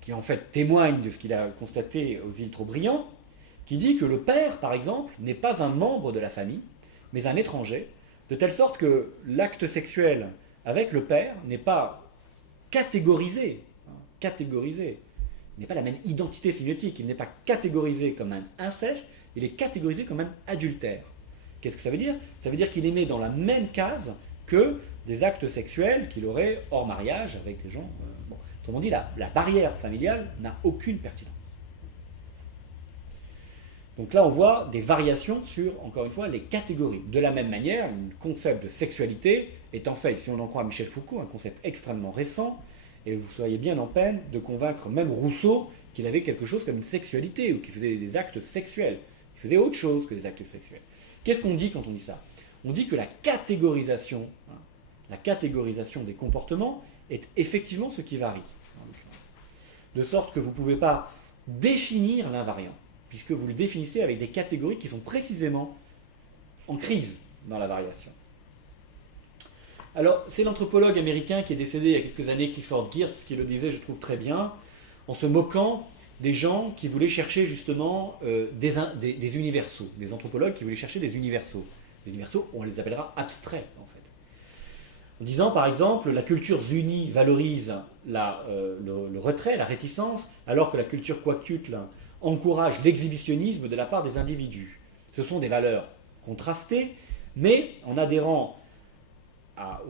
qui en fait témoigne de ce qu'il a constaté aux îles Trobriand, qui dit que le père, par exemple, n'est pas un membre de la famille, mais un étranger, de telle sorte que l'acte sexuel avec le père n'est pas catégorisé. Il n'est pas la même identité sémiotique, il n'est pas catégorisé comme un inceste, il est catégorisé comme un adultère. Qu'est-ce que ça veut dire? Ça veut dire qu'il est mis dans la même case que des actes sexuels qu'il aurait hors mariage avec des gens. Autrement dit, la barrière familiale n'a aucune pertinence. Donc là, on voit des variations sur, encore une fois, les catégories. De la même manière, le concept de sexualité est en fait, si on en croit à Michel Foucault, un concept extrêmement récent, et vous seriez bien en peine de convaincre même Rousseau qu'il avait quelque chose comme une sexualité, ou qu'il faisait des actes sexuels. Il faisait autre chose que des actes sexuels. Qu'est-ce qu'on dit quand on dit ça? On dit que la catégorisation des comportements est effectivement ce qui varie. De sorte que vous ne pouvez pas définir l'invariant, puisque vous le définissez avec des catégories qui sont précisément en crise dans la variation. Alors, c'est l'anthropologue américain qui est décédé il y a quelques années, Clifford Geertz, qui le disait, je trouve très bien, en se moquant des gens qui voulaient chercher justement des universaux, des anthropologues qui voulaient chercher des universaux. Les universaux, on les appellera abstraits, en fait. En disant, par exemple, la culture unie valorise le retrait, la réticence, alors que la culture quacutle encourage l'exhibitionnisme de la part des individus. Ce sont des valeurs contrastées, mais en adhérant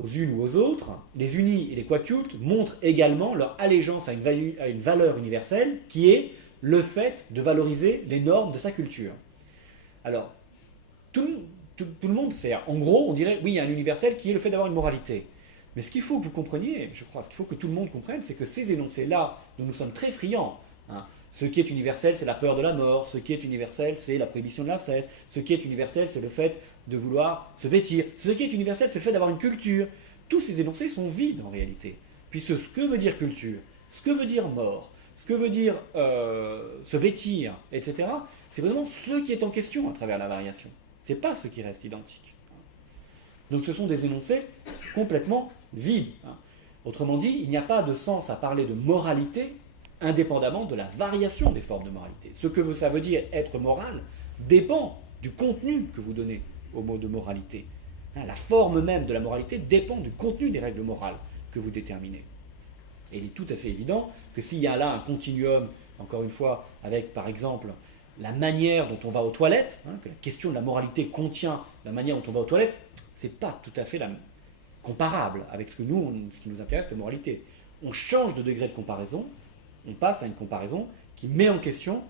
aux unes ou aux autres, les unis et les quacultes montrent également leur allégeance à une valeur universelle qui est le fait de valoriser les normes de sa culture. Alors, tout le monde sait. En gros, on dirait, oui, il y a un universel qui est le fait d'avoir une moralité. Mais ce qu'il faut que vous compreniez, je crois, ce qu'il faut que tout le monde comprenne, c'est que ces énoncés-là, dont nous sommes très friands, ce qui est universel, c'est la peur de la mort. Ce qui est universel, c'est la prohibition de l'inceste. Ce qui est universel, c'est le fait de vouloir se vêtir. Ce qui est universel, c'est le fait d'avoir une culture. Tous ces énoncés sont vides en réalité. Puisque ce que veut dire culture, ce que veut dire mort, ce que veut dire se vêtir, etc., c'est vraiment ce qui est en question à travers la variation. Ce n'est pas ce qui reste identique. Donc ce sont des énoncés complètement vides. Autrement dit, il n'y a pas de sens à parler de moralité indépendamment de la variation des formes de moralité. Ce que ça veut dire être moral dépend du contenu que vous donnez au mot de moralité. La forme même de la moralité dépend du contenu des règles morales que vous déterminez. Et il est tout à fait évident que s'il y a là un continuum, encore une fois, avec par exemple la manière dont on va aux toilettes, que la question de la moralité contient la manière dont on va aux toilettes, c'est pas tout à fait comparable avec ce qui nous intéresse comme moralité. On change de degré de comparaison, on passe à une comparaison qui met en question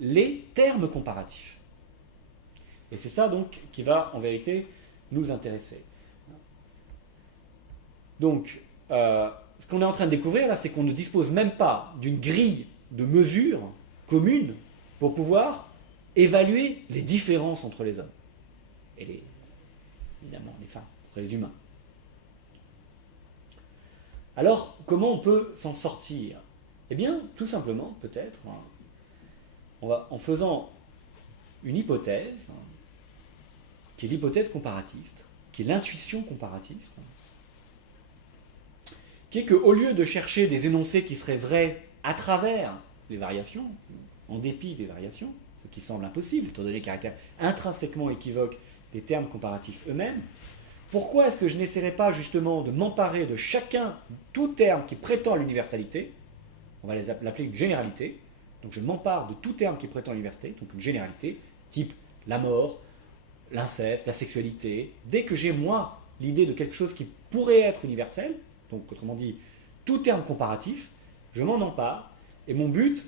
les termes comparatifs. Et c'est ça donc qui va en vérité nous intéresser. Donc, ce qu'on est en train de découvrir là, c'est qu'on ne dispose même pas d'une grille de mesures commune pour pouvoir évaluer les différences entre les hommes et évidemment les femmes, entre les humains. Alors, comment on peut s'en sortir? Eh bien, tout simplement, peut-être, en faisant une hypothèse, qui est l'hypothèse comparatiste, qui est l'intuition comparatiste, qui est qu'au lieu de chercher des énoncés qui seraient vrais à travers les variations, en dépit des variations, ce qui semble impossible, étant donné le caractère intrinsèquement équivoque des termes comparatifs eux-mêmes, pourquoi est-ce que je n'essaierai pas justement de m'emparer de tout terme qui prétend l'universalité? On va l'appeler une généralité. Donc je m'empare de tout terme qui prétend l'universalité, donc une généralité, type la mort, l'inceste, la sexualité. Dès que j'ai, moi, l'idée de quelque chose qui pourrait être universel, donc autrement dit, tout terme comparatif, je m'en empare, et mon but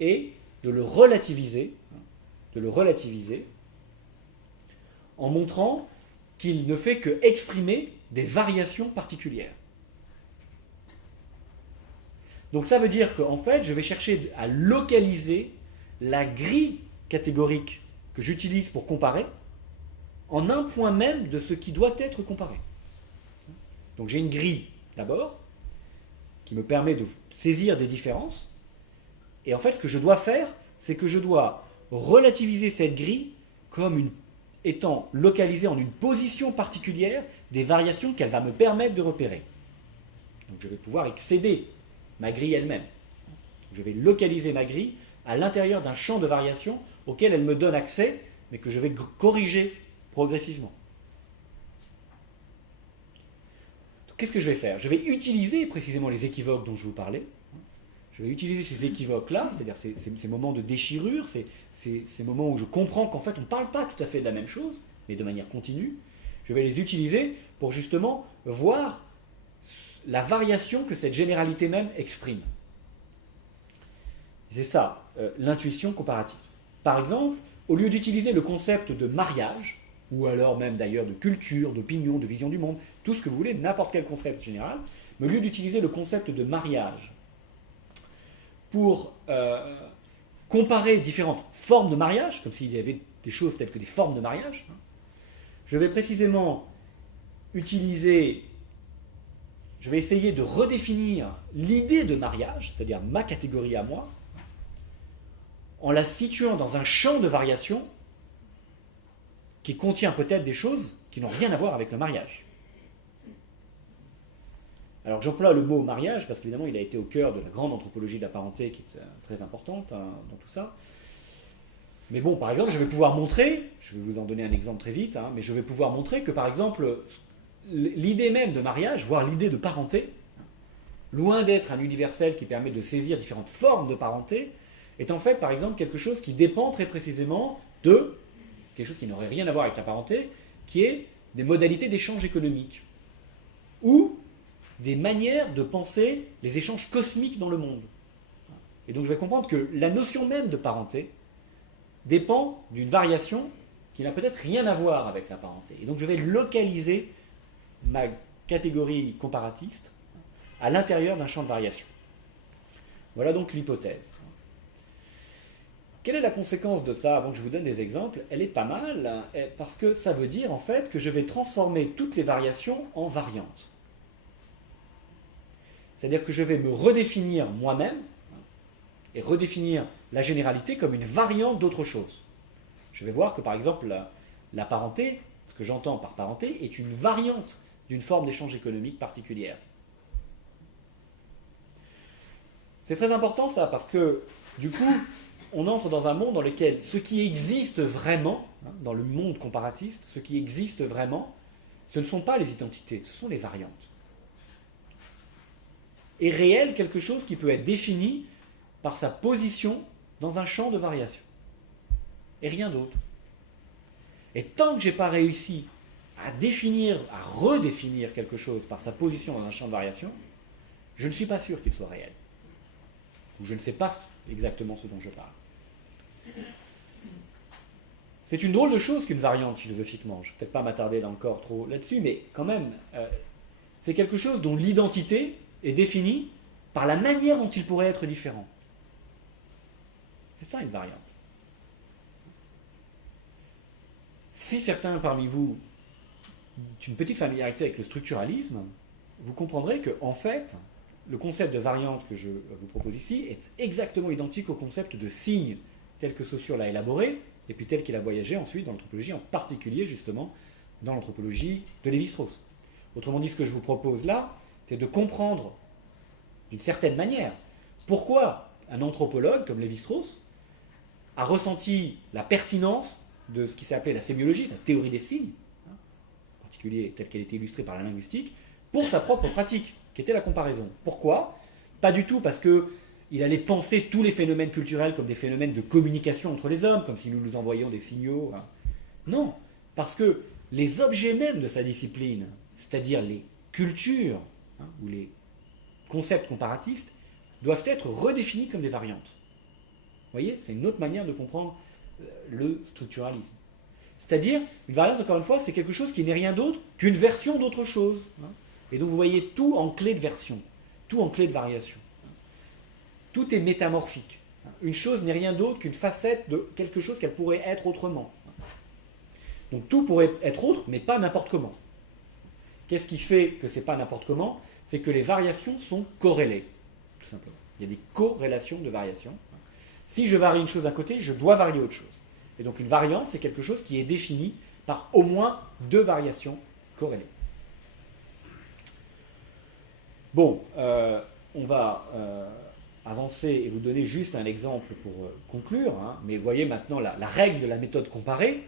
est de le relativiser en montrant qu'il ne fait que exprimer des variations particulières. Donc ça veut dire qu'en fait, je vais chercher à localiser la grille catégorique que j'utilise pour comparer en un point même de ce qui doit être comparé. Donc j'ai une grille d'abord qui me permet de saisir des différences. Et en fait, ce que je dois faire, c'est que je dois relativiser cette grille comme étant localisée en une position particulière des variations qu'elle va me permettre de repérer. Donc je vais pouvoir excéder ma grille elle-même. Je vais localiser ma grille à l'intérieur d'un champ de variation auquel elle me donne accès, mais que je vais corriger progressivement. Qu'est-ce que je vais faire? Je vais utiliser précisément les équivoques dont je vous parlais. Je vais utiliser ces équivoques-là, c'est-à-dire ces moments de déchirure, ces moments où je comprends qu'en fait on ne parle pas tout à fait de la même chose, mais de manière continue. Je vais les utiliser pour justement voir la variation que cette généralité même exprime. C'est ça, l'intuition comparative. Par exemple, au lieu d'utiliser le concept de mariage, ou alors même d'ailleurs de culture, d'opinion, de vision du monde, tout ce que vous voulez, n'importe quel concept général, mais au lieu d'utiliser le concept de mariage pour comparer différentes formes de mariage, comme s'il y avait des choses telles que des formes de mariage, je vais précisément je vais essayer de redéfinir l'idée de mariage, c'est-à-dire ma catégorie à moi, en la situant dans un champ de variation qui contient peut-être des choses qui n'ont rien à voir avec le mariage. Alors j'emploie le mot mariage parce qu'évidemment il a été au cœur de la grande anthropologie de la parenté qui est très importante dans tout ça. Mais bon, par exemple, je vais pouvoir montrer, je vais vous en donner un exemple très vite, mais je vais pouvoir montrer que par exemple l'idée même de mariage, voire l'idée de parenté, loin d'être un universel qui permet de saisir différentes formes de parenté, est en fait par exemple quelque chose qui dépend très précisément de quelque chose qui n'aurait rien à voir avec la parenté, qui est des modalités d'échange économique ou des manières de penser les échanges cosmiques dans le monde. Et donc je vais comprendre que la notion même de parenté dépend d'une variation qui n'a peut-être rien à voir avec la parenté. Et donc je vais localiser ma catégorie comparatiste à l'intérieur d'un champ de variation. Voilà donc l'hypothèse. Quelle est la conséquence de ça, avant que je vous donne des exemples? Elle est pas mal, parce que ça veut dire en fait que je vais transformer toutes les variations en variantes. C'est-à-dire que je vais me redéfinir moi-même et redéfinir la généralité comme une variante d'autre chose. Je vais voir que par exemple la parenté, ce que j'entends par parenté, est une variante d'une forme d'échange économique particulière. C'est très important ça, parce que du coup, on entre dans un monde dans lequel ce qui existe vraiment, dans le monde comparatiste, ce qui existe vraiment, ce ne sont pas les identités, ce sont les variantes. Et réel, quelque chose qui peut être défini par sa position dans un champ de variation. Et rien d'autre. Et tant que je n'ai pas réussi à redéfinir quelque chose par sa position dans un champ de variation, je ne suis pas sûr qu'il soit réel. Ou je ne sais pas exactement ce dont je parle. C'est une drôle de chose qu'une variante philosophiquement. Je ne vais peut-être pas m'attarder encore trop là-dessus, mais quand même, c'est quelque chose dont l'identité est définie par la manière dont il pourrait être différent. C'est ça une variante. Si certains parmi vous ont une petite familiarité avec le structuralisme, vous comprendrez que, en fait, le concept de variante que je vous propose ici est exactement identique au concept de signe tel que Saussure l'a élaboré, et puis tel qu'il a voyagé ensuite dans l'anthropologie, en particulier justement dans l'anthropologie de Lévi-Strauss. Autrement dit, ce que je vous propose là, c'est de comprendre d'une certaine manière pourquoi un anthropologue comme Lévi-Strauss a ressenti la pertinence de ce qui s'est appelé la sémiologie, la théorie des signes, en particulier telle qu'elle était illustrée par la linguistique, pour sa propre pratique, qui était la comparaison. Pourquoi? Pas du tout parce qu'il allait penser tous les phénomènes culturels comme des phénomènes de communication entre les hommes, comme si nous nous envoyions des signaux. Non, parce que les objets mêmes de sa discipline, c'est-à-dire les cultures ou les concepts comparatistes, doivent être redéfinis comme des variantes. Vous voyez, c'est une autre manière de comprendre le structuralisme. C'est-à-dire, une variante, encore une fois, c'est quelque chose qui n'est rien d'autre qu'une version d'autre chose. Et donc vous voyez tout en clé de version, tout en clé de variation. Tout est métamorphique. Une chose n'est rien d'autre qu'une facette de quelque chose qu'elle pourrait être autrement. Donc tout pourrait être autre, mais pas n'importe comment. Qu'est-ce qui fait que c'est pas n'importe comment? C'est que les variations sont corrélées, tout simplement. Il y a des corrélations de variations. Si je varie une chose d'un côté, je dois varier autre chose. Et donc une variante, c'est quelque chose qui est défini par au moins deux variations corrélées. Bon, on va avancer et vous donner juste un exemple pour conclure. Mais vous voyez maintenant la règle de la méthode comparée,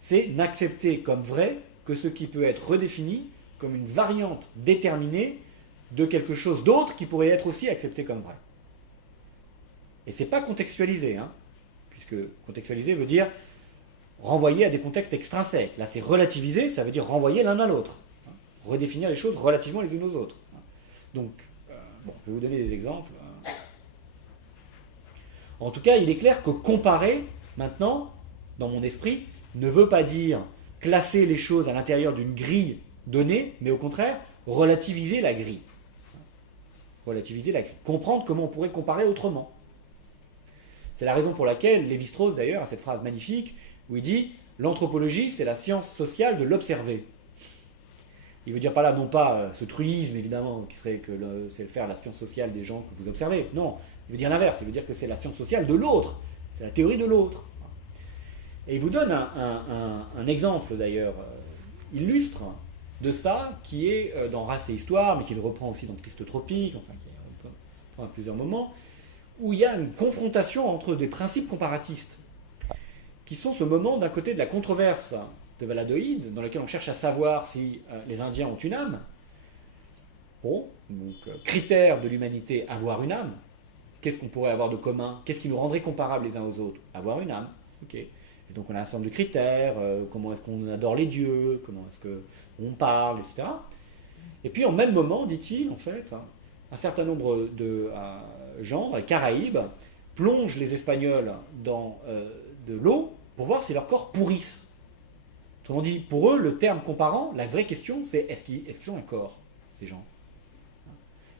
c'est n'accepter comme vrai que ce qui peut être redéfini comme une variante déterminée de quelque chose d'autre qui pourrait être aussi accepté comme vrai. Et ce n'est pas contextualisé, puisque contextualiser veut dire renvoyer à des contextes extrinsèques. Là, c'est relativiser, ça veut dire renvoyer l'un à l'autre. Redéfinir les choses relativement les unes aux autres. Donc, bon, je vais vous donner des exemples. En tout cas, il est clair que comparer, maintenant, dans mon esprit, ne veut pas dire classer les choses à l'intérieur d'une grille donnée, mais au contraire, relativiser la grille. Relativiser la grille. Comprendre comment on pourrait comparer autrement. C'est la raison pour laquelle Lévi-Strauss, d'ailleurs, a cette phrase magnifique où il dit « L'anthropologie, c'est la science sociale de l'observer ». Il veut dire pas là, non pas ce truisme, évidemment, qui serait que c'est faire la science sociale des gens que vous observez. Non, il veut dire l'inverse. Il veut dire que c'est la science sociale de l'autre. C'est la théorie de l'autre. Et il vous donne un exemple, d'ailleurs, illustre de ça, qui est dans Race et Histoire, mais qui le reprend aussi dans Triste Tropique, enfin, qui reprend à plusieurs moments, où il y a une confrontation entre des principes comparatistes, qui sont ce moment, d'un côté, de la controverse de Valadoïde, dans lequel on cherche à savoir si les Indiens ont une âme. Bon, donc critère de l'humanité, avoir une âme. Qu'est-ce qu'on pourrait avoir de commun? Qu'est-ce qui nous rendrait comparables les uns aux autres? Avoir une âme. Ok. Et donc on a un certain nombre de critères, comment est-ce qu'on adore les dieux, comment est-ce qu'on parle, etc. Et puis en même moment, dit-il, en fait, un certain nombre de gens dans les Caraïbes plongent les Espagnols dans de l'eau pour voir si leurs corps pourrissent. Autrement dit, pour eux, le terme comparant, la vraie question, c'est est-ce qu'ils ont un corps, ces gens?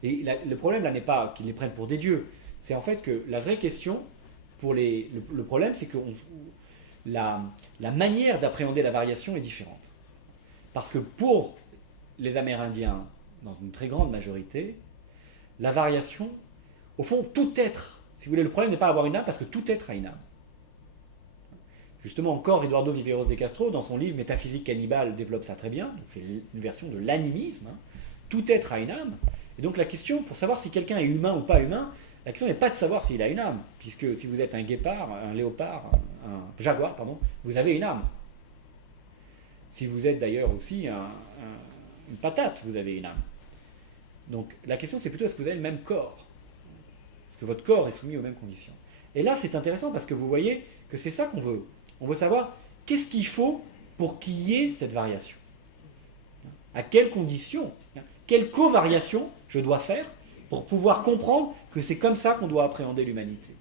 Et le problème, là, n'est pas qu'ils les prennent pour des dieux. C'est en fait que la vraie question, le problème, c'est que la manière d'appréhender la variation est différente. Parce que pour les Amérindiens, dans une très grande majorité, la variation, au fond, tout être, si vous voulez, le problème n'est pas avoir une âme, parce que tout être a une âme. Justement, encore, Eduardo Viveros de Castro, dans son livre Métaphysique cannibale, développe ça très bien. C'est une version de l'animisme. Tout être a une âme. Et donc la question, pour savoir si quelqu'un est humain ou pas humain, la question n'est pas de savoir s'il a une âme, puisque si vous êtes un guépard, un léopard, un jaguar, pardon, vous avez une âme. Si vous êtes d'ailleurs aussi une patate, vous avez une âme. Donc la question, c'est plutôt est-ce que vous avez le même corps? Est-ce que votre corps est soumis aux mêmes conditions? Et là, c'est intéressant parce que vous voyez que c'est ça qu'on veut. On veut savoir qu'est-ce qu'il faut pour qu'il y ait cette variation. À quelles conditions, quelle covariation je dois faire pour pouvoir comprendre que c'est comme ça qu'on doit appréhender l'humanité.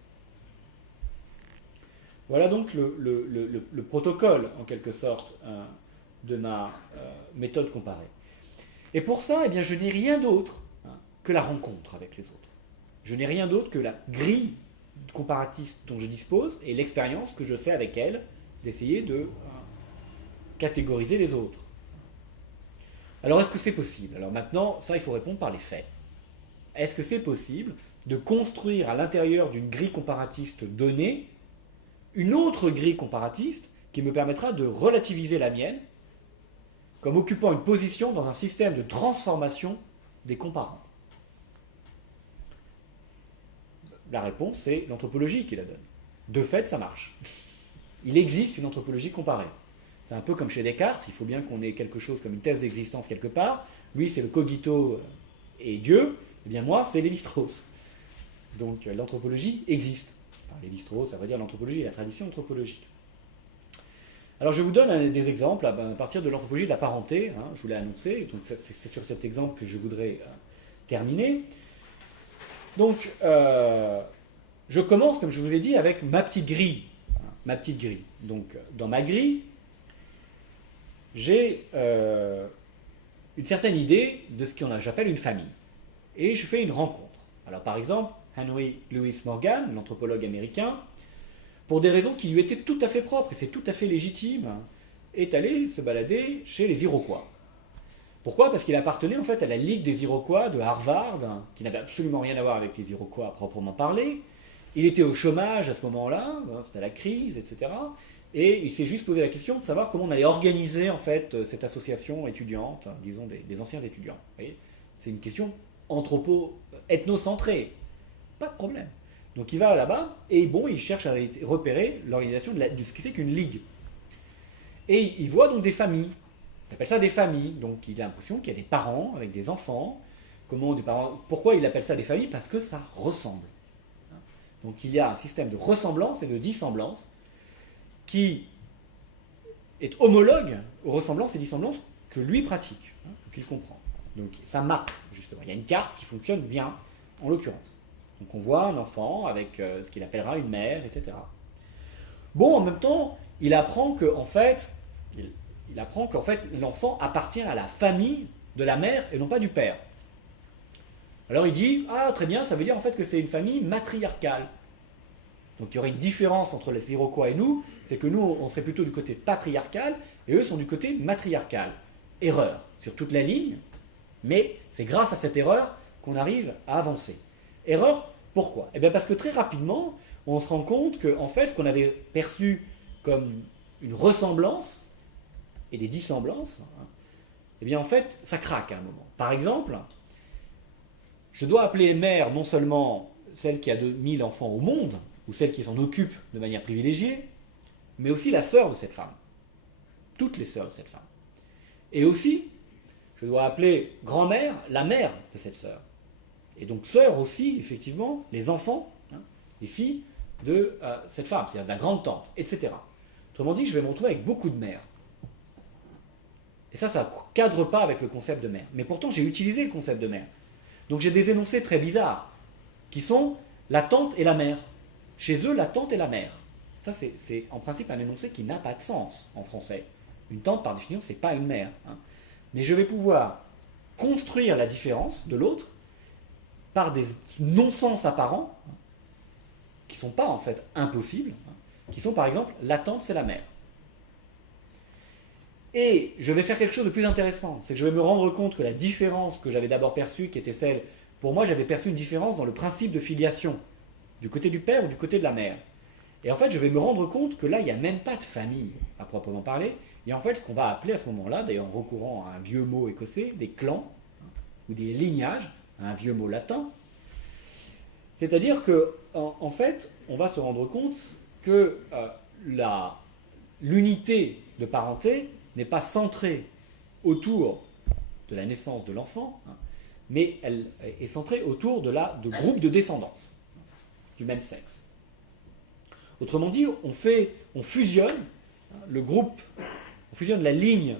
Voilà donc le protocole, en quelque sorte, de ma méthode comparée. Et pour ça, eh bien, je n'ai rien d'autre que la rencontre avec les autres. Je n'ai rien d'autre que la grille comparatiste dont je dispose et l'expérience que je fais avec elle d'essayer de catégoriser les autres. Alors, est-ce que c'est possible? Alors maintenant, ça, il faut répondre par les faits. Est-ce que c'est possible de construire à l'intérieur d'une grille comparatiste donnée une autre grille comparatiste qui me permettra de relativiser la mienne comme occupant une position dans un système de transformation des comparants? La réponse, c'est l'anthropologie qui la donne. De fait, ça marche. Il existe une anthropologie comparée. C'est un peu comme chez Descartes, il faut bien qu'on ait quelque chose comme une thèse d'existence quelque part. Lui, c'est le cogito et Dieu. Eh bien moi, c'est Lévi-Strauss. Donc l'anthropologie existe. Enfin, Lévi-Strauss, ça veut dire l'anthropologie et la tradition anthropologique. Alors je vous donne des exemples à partir de l'anthropologie de la parenté, je vous l'ai annoncé, donc c'est sur cet exemple que je voudrais terminer. Donc je commence, comme je vous ai dit, avec ma petite grille. Ma petite grille. Donc dans ma grille, j'ai une certaine idée de ce qu'on j'appelle une famille. Et je fais une rencontre. Alors par exemple, Henry Louis Morgan, l'anthropologue américain, pour des raisons qui lui étaient tout à fait propres, et c'est tout à fait légitime, est allé se balader chez les Iroquois. Pourquoi? Parce qu'il appartenait en fait à la Ligue des Iroquois de Harvard, qui n'avait absolument rien à voir avec les Iroquois à proprement parler. Il était au chômage à ce moment-là, c'était la crise, etc. Et il s'est juste posé la question de savoir comment on allait organiser en fait cette association étudiante, disons des anciens étudiants. Vous voyez, c'est une question ethnocentrée, pas de problème. Donc il va là-bas et bon, il cherche à repérer l'organisation de ce qui c'est qu'une ligue. Et il voit donc des familles. Il appelle ça des familles. Donc il a l'impression qu'il y a des parents avec des enfants. Pourquoi il appelle ça des familles? Parce que ça ressemble. Donc il y a un système de ressemblance et de dissemblance qui est homologue aux ressemblances et dissemblances que lui pratique, qu'il comprend. Donc ça map, justement. Il y a une carte qui fonctionne bien, en l'occurrence. Donc on voit un enfant avec ce qu'il appellera une mère, etc. Bon, en même temps, il apprend qu'en fait, l'enfant appartient à la famille de la mère et non pas du père. Alors il dit, ah très bien, ça veut dire en fait que c'est une famille matriarcale. Donc il y aurait une différence entre les Iroquois et nous, c'est que nous on serait plutôt du côté patriarcal et eux sont du côté matriarcal. Erreur sur toute la ligne, mais c'est grâce à cette erreur qu'on arrive à avancer. Erreur, pourquoi? Eh bien parce que très rapidement, on se rend compte que en fait, ce qu'on avait perçu comme une ressemblance et des dissemblances, eh bien en fait, ça craque à un moment. Par exemple, je dois appeler mère non seulement celle qui a 2000 enfants au monde, ou celle qui s'en occupe de manière privilégiée, mais aussi la sœur de cette femme. Toutes les sœurs de cette femme. Et aussi, je dois appeler grand-mère la mère de cette sœur. Et donc sœur aussi, effectivement, les enfants, les filles de cette femme, c'est-à-dire de la grande-tante, etc. Autrement dit, je vais me retrouver avec beaucoup de mères. Et ça ne cadre pas avec le concept de mère. Mais pourtant, j'ai utilisé le concept de mère. Donc j'ai des énoncés très bizarres, qui sont la tante et la mère. Chez eux, la tante et la mère. Ça, c'est en principe un énoncé qui n'a pas de sens en français. Une tante, par définition, ce n'est pas une mère. Mais je vais pouvoir construire la différence de l'autre par des non-sens apparents, qui ne sont pas en fait impossibles, qui sont par exemple la tante, c'est la mère. Et je vais faire quelque chose de plus intéressant, c'est que je vais me rendre compte que la différence que j'avais d'abord perçue, qui était celle, pour moi j'avais perçu une différence dans le principe de filiation, du côté du père ou du côté de la mère. Et en fait, je vais me rendre compte que là, il n'y a même pas de famille, à proprement parler. Il y a en fait ce qu'on va appeler à ce moment-là, d'ailleurs en recourant à un vieux mot écossais, des clans, ou des lignages, un vieux mot latin. C'est-à-dire que, en fait, on va se rendre compte que l'unité de parenté n'est pas centrée autour de la naissance de l'enfant, mais elle est centrée autour de groupes de descendance du même sexe. Autrement dit, on fusionne on fusionne la ligne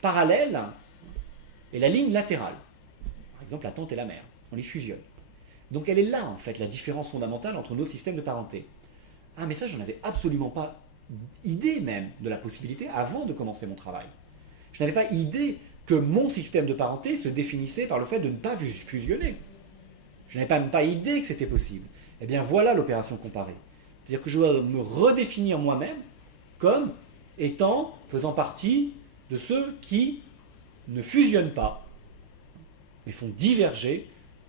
parallèle et la ligne latérale. Par exemple, la tante et la mère, on les fusionne. Donc elle est là, en fait, la différence fondamentale entre nos systèmes de parenté. Ah, mais ça, j'en avais absolument pas idée même de la possibilité avant de commencer mon travail. Je n'avais pas idée que mon système de parenté se définissait par le fait de ne pas fusionner. Je n'avais même pas idée que c'était possible. Eh bien, voilà l'opération comparée. C'est-à-dire que je dois me redéfinir moi-même comme faisant partie de ceux qui ne fusionnent pas, mais font diverger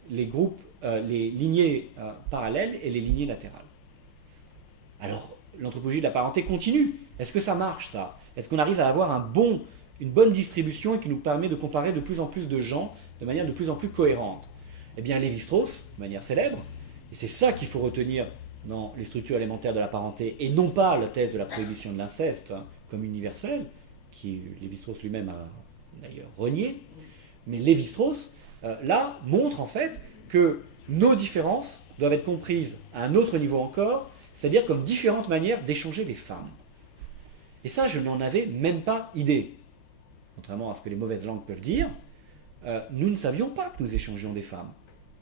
les groupes, les lignées parallèles et les lignées latérales. Alors, l'anthropologie de la parenté continue. Est-ce que ça marche, ça? Est-ce qu'on arrive à avoir une bonne distribution et qui nous permet de comparer de plus en plus de gens de manière de plus en plus cohérente? Eh bien, Lévi-Strauss, de manière célèbre, et c'est ça qu'il faut retenir dans les structures élémentaires de la parenté, et non pas la thèse de la prohibition de l'inceste comme universelle, qui Lévi-Strauss lui-même a d'ailleurs renié, mais Lévi-Strauss, là, montre en fait que nos différences doivent être comprises à un autre niveau encore, c'est-à-dire comme différentes manières d'échanger les femmes. Et ça, je n'en avais même pas idée. Contrairement à ce que les mauvaises langues peuvent dire, nous ne savions pas que nous échangions des femmes.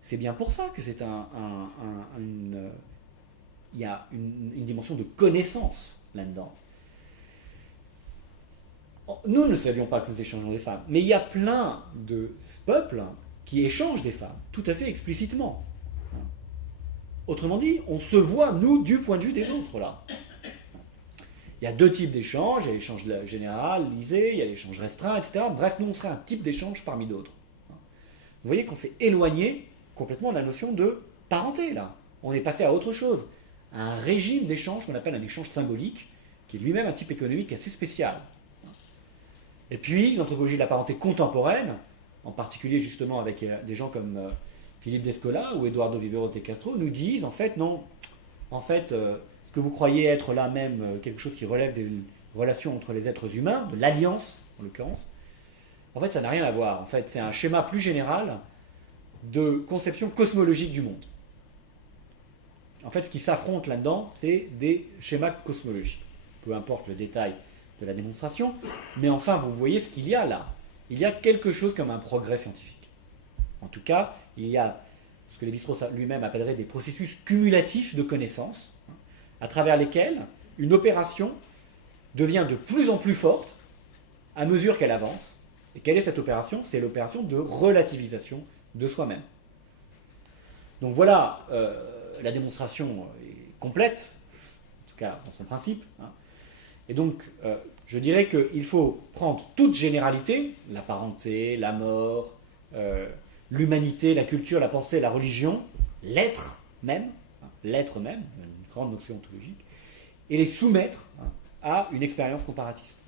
C'est bien pour ça que c'est il y a une dimension de connaissance là-dedans. nous ne savions pas que nous échangeons des femmes, mais il y a plein de peuples qui échangent des femmes, tout à fait explicitement. Autrement dit, on se voit, nous, du point de vue des autres, là. Il y a deux types d'échanges, il y a l'échange généralisé, il y a l'échange restreint, etc. Bref, nous, on serait un type d'échange parmi d'autres. Vous voyez qu'on s'est éloigné complètement de la notion de parenté, là. On est passé à autre chose, à un régime d'échange qu'on appelle un échange symbolique, qui est lui-même un type économique assez spécial. Et puis, l'anthropologie de la parenté contemporaine, en particulier justement avec des gens comme Philippe Descola ou Eduardo Viveros de Castro, nous disent, en fait, non, en fait, ce que vous croyez être là même quelque chose qui relève des relations entre les êtres humains, de l'alliance en l'occurrence, en fait, ça n'a rien à voir. En fait, c'est un schéma plus général de conception cosmologique du monde. En fait, ce qui s'affronte là-dedans, c'est des schémas cosmologiques. Peu importe le détail de la démonstration, mais enfin, vous voyez ce qu'il y a là. Il y a quelque chose comme un progrès scientifique. En tout cas, il y a ce que Lévi-Strauss lui-même appellerait des processus cumulatifs de connaissances, à travers lesquels une opération devient de plus en plus forte à mesure qu'elle avance. Et quelle est cette opération? C'est l'opération de relativisation de soi-même. Donc voilà, la démonstration est complète, en tout cas dans son principe. Et donc, je dirais qu'il faut prendre toute généralité, la parenté, la mort, l'humanité, la culture, la pensée, la religion, l'être même, une grande notion ontologique, et les soumettre à une expérience comparatiste.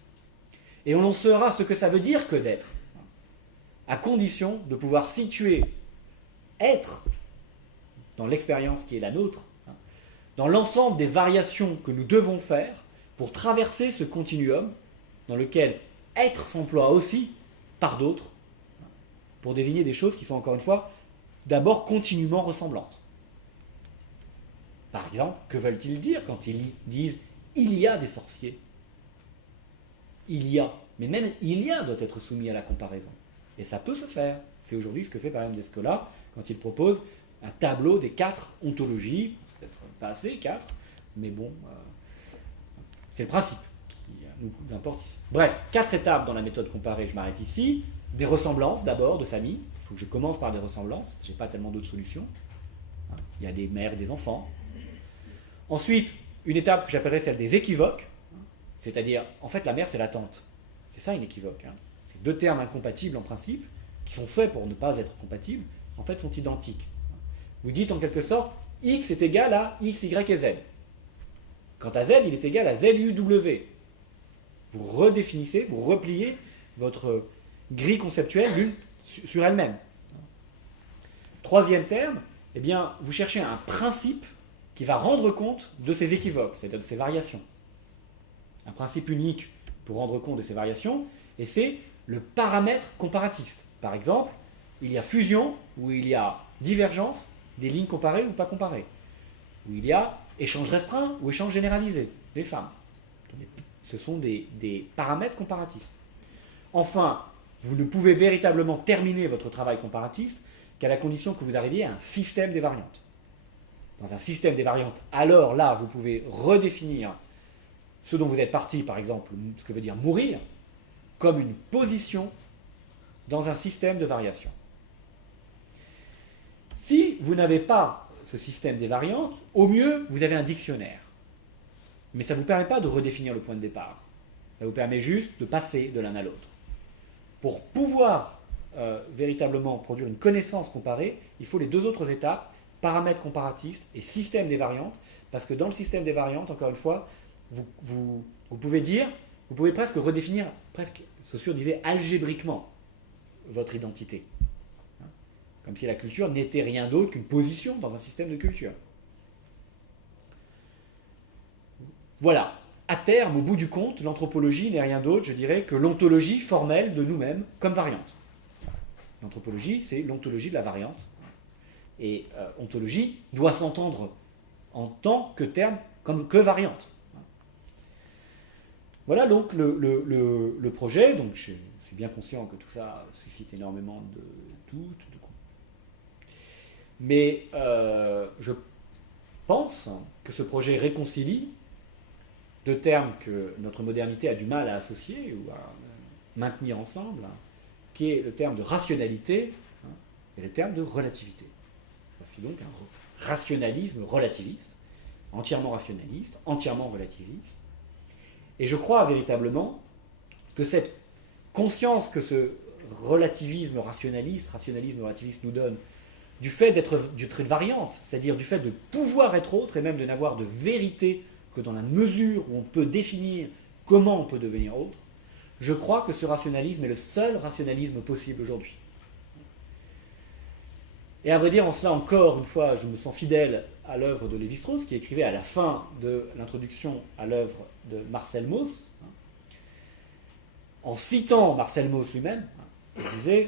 Et on en saura ce que ça veut dire que d'être, à condition de pouvoir situer être dans l'expérience qui est la nôtre, dans l'ensemble des variations que nous devons faire pour traverser ce continuum dans lequel être s'emploie aussi par d'autres pour désigner des choses qui sont encore une fois d'abord continuellement ressemblantes. Par exemple, que veulent-ils dire quand ils disent « il y a des sorciers » ? Il y a, mais même il y a doit être soumis à la comparaison. Et ça peut se faire. C'est aujourd'hui ce que fait par exemple Descola quand il propose un tableau des 4 ontologies, peut-être pas assez 4, mais bon, c'est le principe qui nous importe ici. Bref, 4 étapes dans la méthode comparée, je m'arrête ici. Des ressemblances d'abord, de famille. Il faut que je commence par des ressemblances, je n'ai pas tellement d'autres solutions. Il y a des mères et des enfants. Ensuite, une étape que j'appellerais celle des équivoques, c'est-à-dire, en fait, la mère, c'est la tante. C'est ça une équivoque. C'est 2 termes incompatibles en principe, qui sont faits pour ne pas être compatibles, en fait, sont identiques. Vous dites en quelque sorte, X est égal à X, Y et Z. Quant à Z, il est égal à Z, U, W. Vous redéfinissez, vous repliez votre grille conceptuelle l'une sur elle-même. Troisième terme, eh bien, vous cherchez un principe qui va rendre compte de ces équivoques, c'est-à-dire de ces variations. Un principe unique pour rendre compte de ces variations, et c'est le paramètre comparatiste. Par exemple, il y a fusion ou il y a divergence des lignes comparées ou pas comparées. Où il y a échange restreint ou échange généralisé des femmes. Ce sont des paramètres comparatistes. Enfin, vous ne pouvez véritablement terminer votre travail comparatiste qu'à la condition que vous arriviez à un système des variantes. Dans un système des variantes, alors là, vous pouvez redéfinir ce dont vous êtes parti, par exemple, ce que veut dire mourir, comme une position dans un système de variations. Si vous n'avez pas ce système des variantes, au mieux, vous avez un dictionnaire. Mais ça ne vous permet pas de redéfinir le point de départ. Ça vous permet juste de passer de l'un à l'autre. Pour pouvoir véritablement produire une connaissance comparée, il faut les 2 autres étapes, paramètres comparatistes et système des variantes, parce que dans le système des variantes, encore une fois, vous pouvez dire, vous pouvez presque redéfinir, presque, Saussure disait algébriquement, votre identité. Comme si la culture n'était rien d'autre qu'une position dans un système de culture. Voilà. À terme, au bout du compte, l'anthropologie n'est rien d'autre, je dirais, que l'ontologie formelle de nous-mêmes comme variante. L'anthropologie, c'est l'ontologie de la variante. Et ontologie doit s'entendre en tant que terme, comme que variante. Voilà donc le projet. Donc je suis bien conscient que tout ça suscite énormément de doutes, de coups. Mais je pense que ce projet réconcilie deux termes que notre modernité a du mal à associer ou à maintenir ensemble, qui est le terme de rationalité et le terme de relativité. Voici donc un rationalisme relativiste, entièrement relativiste. Et je crois véritablement que cette conscience que ce relativisme relativiste nous donne, du fait d'être variante, c'est-à-dire du fait de pouvoir être autre et même de n'avoir de vérité que dans la mesure où on peut définir comment on peut devenir autre, je crois que ce rationalisme est le seul rationalisme possible aujourd'hui. Et à vrai dire, en cela encore une fois, je me sens fidèle à l'œuvre de Lévi-Strauss, qui écrivait à la fin de l'introduction à l'œuvre de Marcel Mauss, en citant Marcel Mauss lui-même, il disait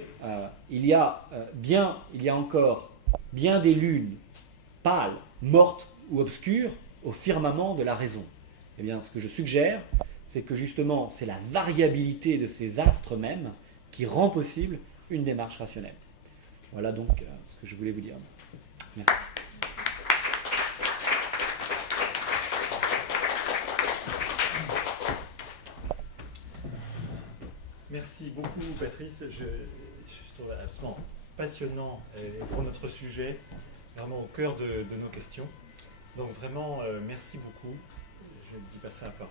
il y a encore bien des lunes pâles, mortes ou obscures au firmament de la raison. Eh bien, ce que je suggère, c'est que justement, c'est la variabilité de ces astres même qui rend possible une démarche rationnelle. Voilà donc ce que je voulais vous dire. Merci. Merci beaucoup, Patrice. Je trouve absolument passionnant pour notre sujet, vraiment au cœur de nos questions. Donc vraiment, merci beaucoup. Je ne dis pas ça par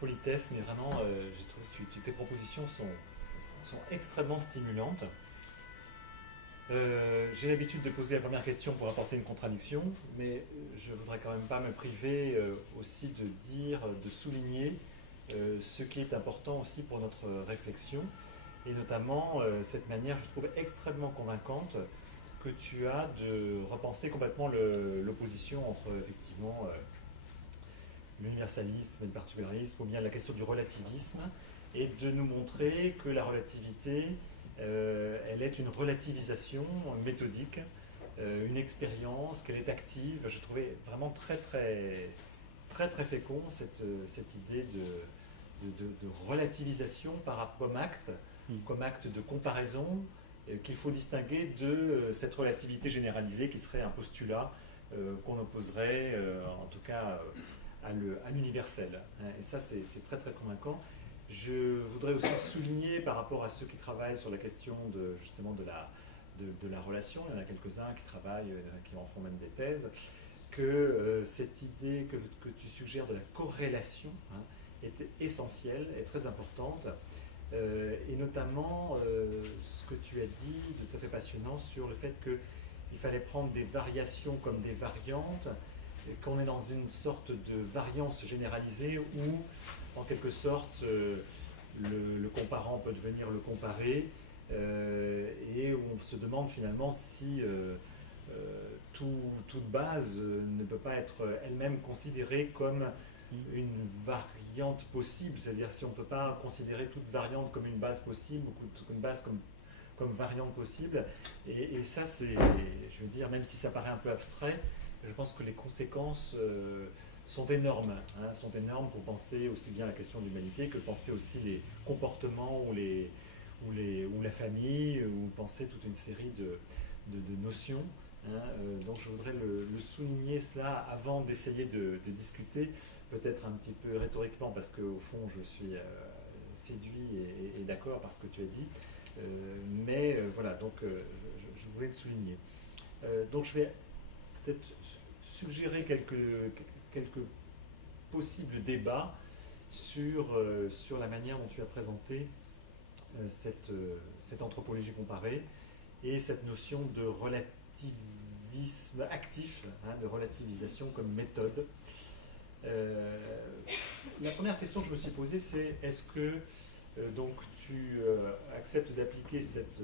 politesse, mais vraiment, je trouve que tes propositions sont extrêmement stimulantes. J'ai l'habitude de poser la première question pour apporter une contradiction, mais je ne voudrais quand même pas me priver aussi de souligner ce qui est important aussi pour notre réflexion, et notamment cette manière, je trouve, extrêmement convaincante que tu as de repenser complètement l'opposition entre effectivement l'universalisme et le particularisme, ou bien la question du relativisme, et de nous montrer que la relativité, elle est une relativisation méthodique, une expérience, qu'elle est active. Je trouvais vraiment très fécond cette idée de relativisation comme acte de comparaison, qu'il faut distinguer de cette relativité généralisée qui serait un postulat qu'on opposerait en tout cas à l'universel. Et ça, c'est très convaincant. Je voudrais aussi souligner par rapport à ceux qui travaillent sur la question justement de la relation, il y en a quelques-uns qui travaillent, qui en font même des thèses, que cette idée que tu suggères de la corrélation est essentielle, est très importante, et notamment ce que tu as dit de tout à fait passionnant sur le fait qu'il fallait prendre des variations comme des variantes, et qu'on est dans une sorte de variance généralisée où, en quelque sorte, le comparant peut devenir le comparé, et où on se demande finalement si toute base ne peut pas être elle-même considérée comme une variante possible, c'est-à-dire si on ne peut pas considérer toute variante comme une base possible, ou une base comme variante possible, et ça c'est, je veux dire, même si ça paraît un peu abstrait, je pense que les conséquences sont énormes pour penser aussi bien la question de l'humanité que penser aussi les comportements ou la famille, ou penser toute une série de notions. Donc je voudrais le souligner cela avant d'essayer de discuter, peut-être un petit peu rhétoriquement, parce qu'au fond je suis séduit et d'accord par ce que tu as dit, mais voilà, donc je voulais le souligner. Donc je vais peut-être suggérer quelques possibles débats sur la manière dont tu as présenté cette anthropologie comparée et cette notion de relativisme actif, de relativisation comme méthode. La première question que je me suis posée, c'est est-ce que donc tu acceptes d'appliquer cette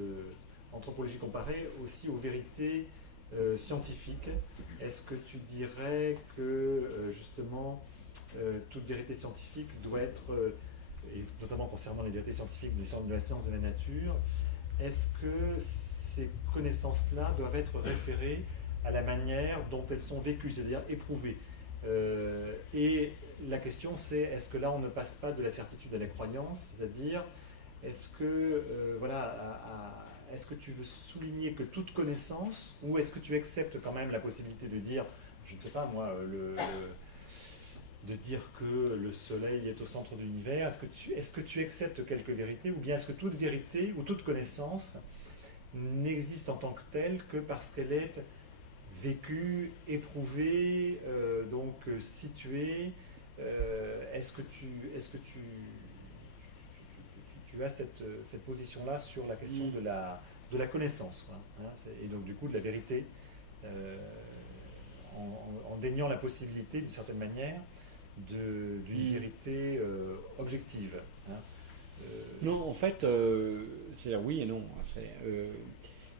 anthropologie comparée aussi aux vérités scientifiques? Est-ce que tu dirais que justement toute vérité scientifique doit être, et notamment concernant les vérités scientifiques de la science de la nature, est-ce que ces connaissances-là doivent être référées à la manière dont elles sont vécues, c'est-à-dire éprouvées? Et la question c'est, est-ce que là on ne passe pas de la certitude à la croyance, c'est-à-dire est-ce que est-ce que tu veux souligner que toute connaissance, ou est-ce que tu acceptes quand même la possibilité de dire, je ne sais pas moi, de dire que le soleil est au centre de l'univers? Est-ce que tu acceptes quelques vérités, ou bien est-ce que toute vérité ou toute connaissance n'existe en tant que telle que parce qu'elle est vécue, éprouvée, donc située? Tu as cette position-là sur la question de la connaissance, quoi, hein, et donc du coup de la vérité, en déniant la possibilité, d'une certaine manière, d'une vérité objective, hein. Non, en fait, c'est-à-dire oui et non.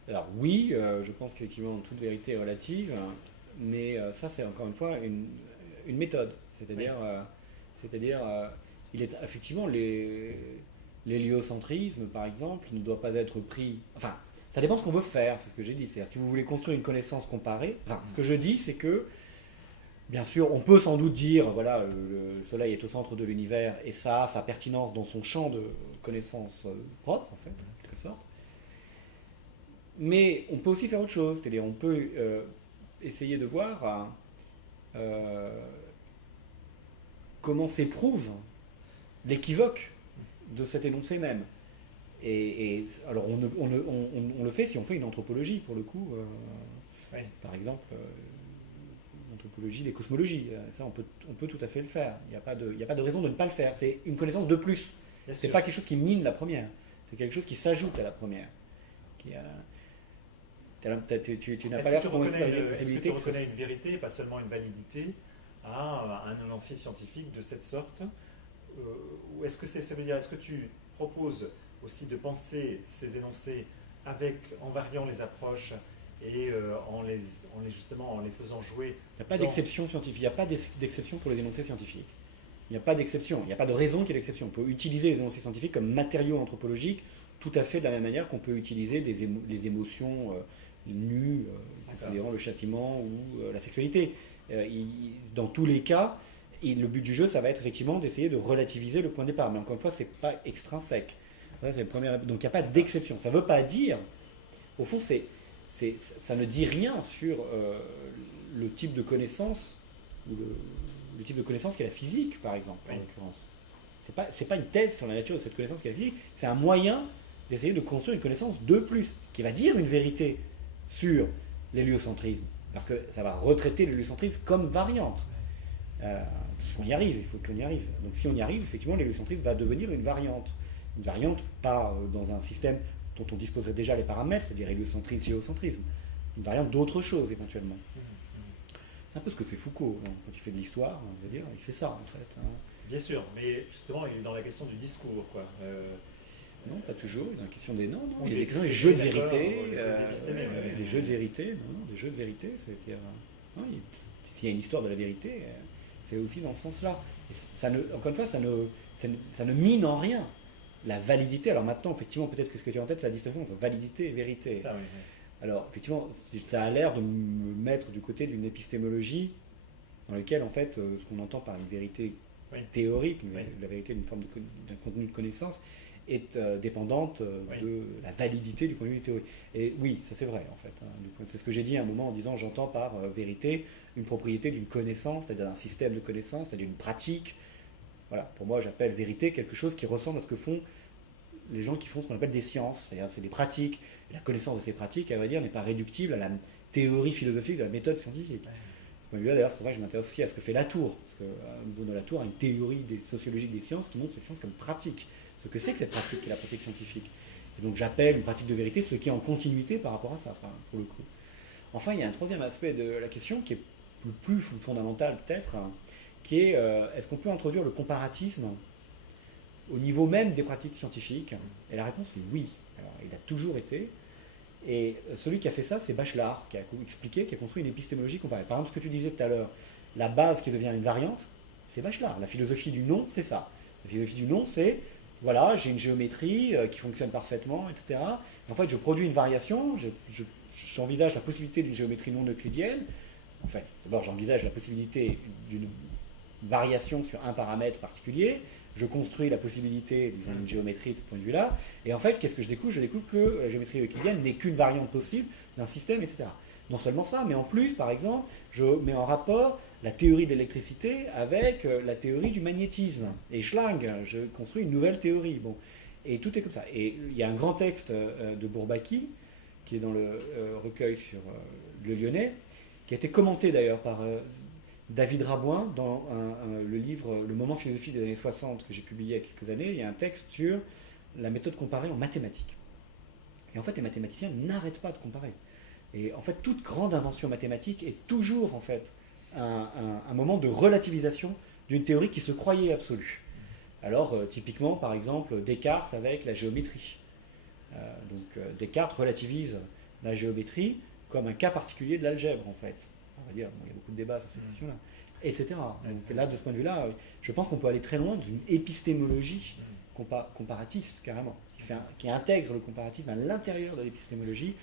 Alors oui, je pense qu'effectivement toute vérité est relative, mais ça c'est encore une fois une méthode. C'est-à-dire, il est effectivement l'héliocentrisme, par exemple, ne doit pas être pris. Enfin, ça dépend de ce qu'on veut faire, c'est ce que j'ai dit. C'est-à-dire, si vous voulez construire une connaissance comparée, ce que je dis, c'est que, bien sûr, on peut sans doute dire, voilà, le Soleil est au centre de l'univers, et ça a sa pertinence dans son champ de connaissance propre, en fait, en quelque sorte. Mais on peut aussi faire autre chose, c'est-à-dire, on peut essayer de voir comment s'éprouve l'équivoque de cet énoncé même. Et alors on le fait si on fait une anthropologie, pour le coup, Oui. par exemple, l'anthropologie des cosmologies, ça on peut tout à fait le faire, il n'y a pas de raison de ne pas le faire, c'est une connaissance de plus, c'est pas quelque chose qui mine la première, c'est quelque chose qui s'ajoute à la première. Tu n'as pas l'air convaincu par la possibilité. Est-ce que tu reconnais une vérité, pas seulement une validité, à un énoncé scientifique de cette sorte, ou est-ce que ça veut dire, est-ce que tu proposes aussi de penser ces énoncés en variant les approches et justement en les faisant jouer? Il n'y a pas d'exception scientifique, il n'y a pas d'exception pour les énoncés scientifiques. Il n'y a pas d'exception, il n'y a pas de raison qu'il y ait d'exception. On peut utiliser les énoncés scientifiques comme matériaux anthropologiques tout à fait de la même manière qu'on peut utiliser les émotions nues, considérant le châtiment ou la sexualité. Dans tous les cas, le but du jeu, ça va être effectivement d'essayer de relativiser le point de départ. Mais encore une fois, ce n'est pas extrinsèque. Ça, c'est donc il n'y a pas d'exception. Ça ne veut pas dire, au fond, ça ne dit rien sur le type de connaissance, ou le type de connaissance qu'est la physique, par exemple, en l'occurrence. C'est pas une thèse sur la nature de cette connaissance qu'est la physique, c'est un moyen d'essayer de construire une connaissance de plus, qui va dire une vérité sur l'héliocentrisme, parce que ça va retraiter l'héliocentrisme comme variante. Puisqu'on y arrive, il faut qu'on y arrive. Donc si on y arrive, effectivement, l'héliocentrisme va devenir une variante. Une variante, pas dans un système dont on disposerait déjà les paramètres, c'est-à-dire héliocentrisme, géocentrisme. Une variante d'autre chose, éventuellement. C'est un peu ce que fait Foucault, hein. Quand il fait de l'histoire, on va dire, il fait ça, en fait. Hein. Bien sûr, mais justement, il est dans la question du discours, quoi. Non, pas toujours. Il y a la question des il y a des questions des jeux de vérité, des jeux de vérité, des jeux de vérité, c'est-à-dire, s'il y a une histoire de la vérité, c'est aussi dans ce sens-là. Encore une fois, ça ne mine en rien la validité. Alors maintenant, effectivement, peut-être que ce que tu as en tête, c'est la distinction entre validité et vérité. C'est ça, oui. Alors, effectivement, ça a l'air de me mettre du côté d'une épistémologie dans laquelle, en fait, ce qu'on entend par une vérité théorique, la vérité d'un contenu de connaissance, est dépendante de la validité du point de vue théorique. Et oui, ça c'est vrai, en fait. Hein, c'est ce que j'ai dit à un moment en disant, j'entends par vérité une propriété d'une connaissance, c'est-à-dire d'un système de connaissance, c'est-à-dire d'une pratique. Voilà, pour moi, j'appelle vérité quelque chose qui ressemble à ce que font les gens qui font ce qu'on appelle des sciences, c'est-à-dire c'est des pratiques. Et la connaissance de ces pratiques, à vrai dire, n'est pas réductible à la théorie philosophique de la méthode scientifique. D'ailleurs, c'est pour ça que je m'intéresse aussi à ce que fait Latour, parce que Bruno Latour a une théorie sociologique des sciences qui montre ces sciences comme pratique, ce que c'est que cette pratique qui est la pratique scientifique. Et donc j'appelle une pratique de vérité ce qui est en continuité par rapport à ça, pour le coup. Enfin, il y a un troisième aspect de la question qui est le plus fondamental peut-être, qui est est-ce qu'on peut introduire le comparatisme au niveau même des pratiques scientifiques? Et la réponse est oui. Alors, il a toujours été. Et celui qui a fait ça, c'est Bachelard, qui a expliqué, qui a construit une épistémologie comparée. Par exemple, ce que tu disais tout à l'heure, la base qui devient une variante, c'est Bachelard. La philosophie du non, c'est ça. La philosophie du non, c'est, voilà, j'ai une géométrie qui fonctionne parfaitement, etc. En fait, je produis une variation, j'envisage la possibilité d'une géométrie non euclidienne. Enfin, d'abord, j'envisage la possibilité d'une variation sur un paramètre particulier. je construis la possibilité, disons, d'une géométrie de ce point de vue-là. Et en fait, qu'est-ce que je découvre? Je découvre que la géométrie euclidienne n'est qu'une variante possible d'un système, etc. Non seulement ça, mais en plus, par exemple, je mets en rapport la théorie de l'électricité avec la théorie du magnétisme. Et schlang, je construis une nouvelle théorie. Bon. Et tout est comme ça. Et il y a un grand texte de Bourbaki, qui est dans le recueil sur le Lyonnais, qui a été commenté d'ailleurs par David Rabouin dans le livre Le moment philosophique des années 60 que j'ai publié il y a quelques années. Il y a un texte sur la méthode comparée en mathématiques. Et en fait, les mathématiciens n'arrêtent pas de comparer. Et en fait, toute grande invention mathématique est toujours en fait un moment de relativisation d'une théorie qui se croyait absolue. Alors, typiquement, par exemple, Descartes avec la géométrie. Descartes relativise la géométrie comme un cas particulier de l'algèbre, en fait. On va dire, bon, il y a beaucoup de débats sur ces questions-là, etc. Donc là, de ce point de vue-là, je pense qu'on peut aller très loin d'une épistémologie comparatiste, carrément, qui intègre le comparatisme à l'intérieur de l'épistémologie,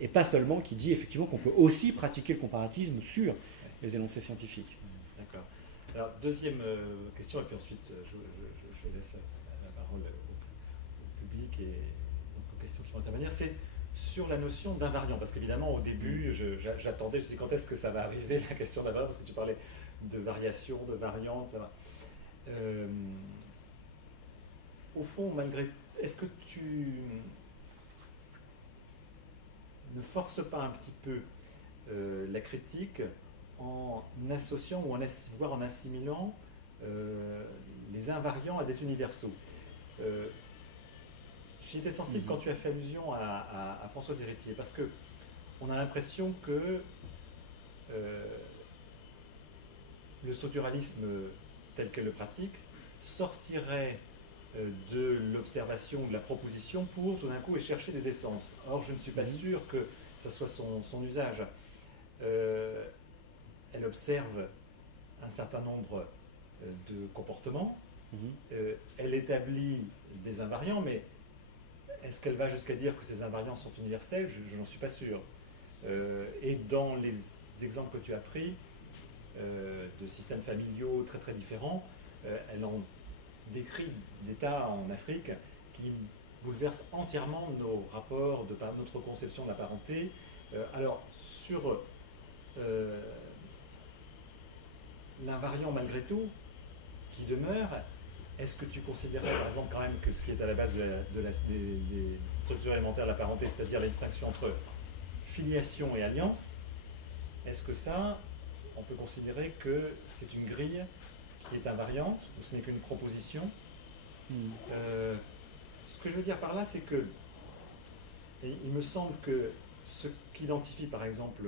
et pas seulement qui dit effectivement qu'on peut aussi pratiquer le comparatisme sur les énoncés scientifiques. D'accord. Alors, deuxième question, et puis ensuite je laisse la parole au public et donc, aux questions qui vont intervenir, c'est sur la notion d'invariant, parce qu'évidemment au début j'attendais, je sais quand est-ce que ça va arriver la question d'invariant, parce que tu parlais de variation, de variante, ça va. Au fond, malgré, est-ce que tu ne forces pas un petit peu la critique en associant ou voire en assimilant les invariants à des universaux? J'y étais sensible quand tu as fait allusion à Françoise Héritier, parce que on a l'impression que le structuralisme tel qu'elle le pratique sortirait de l'observation ou de la proposition pour tout d'un coup chercher des essences. Or, je ne suis pas sûr que ça soit son usage. Elle observe un certain nombre de comportements, elle établit des invariants, mais est-ce qu'elle va jusqu'à dire que ces invariants sont universels? Je n'en suis pas sûr. Et dans les exemples que tu as pris, de systèmes familiaux très très différents, elle en décrit des tas en Afrique qui bouleversent entièrement nos rapports, notre conception de la parenté. Alors, sur l'invariant malgré tout, qui demeure, est-ce que tu considérais par exemple quand même que ce qui est à la base des structures élémentaires de la parenté, c'est-à-dire la distinction entre filiation et alliance, est-ce que ça, on peut considérer que c'est une grille qui est invariante, ou ce n'est qu'une proposition? Ce que je veux dire par là, c'est que il me semble que ce qu'identifie par exemple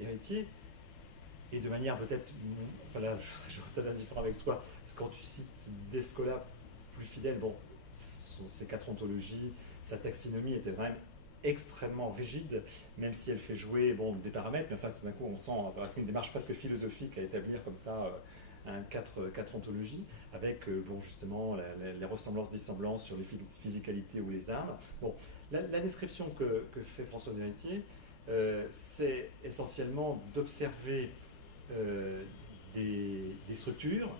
Héritier, et de manière peut-être, voilà, je serais peut-être indifférent avec toi, parce que quand tu cites Descola plus fidèle, bon, ses quatre ontologies, sa taxinomie était quand même extrêmement rigide, même si elle fait jouer des paramètres, mais enfin tout d'un coup on sent, c'est une démarche presque philosophique à établir comme ça quatre ontologies, avec justement les ressemblances, dissemblances sur les physicalités ou les arts. Bon, la description que fait Françoise Héritier, c'est essentiellement d'observer des structures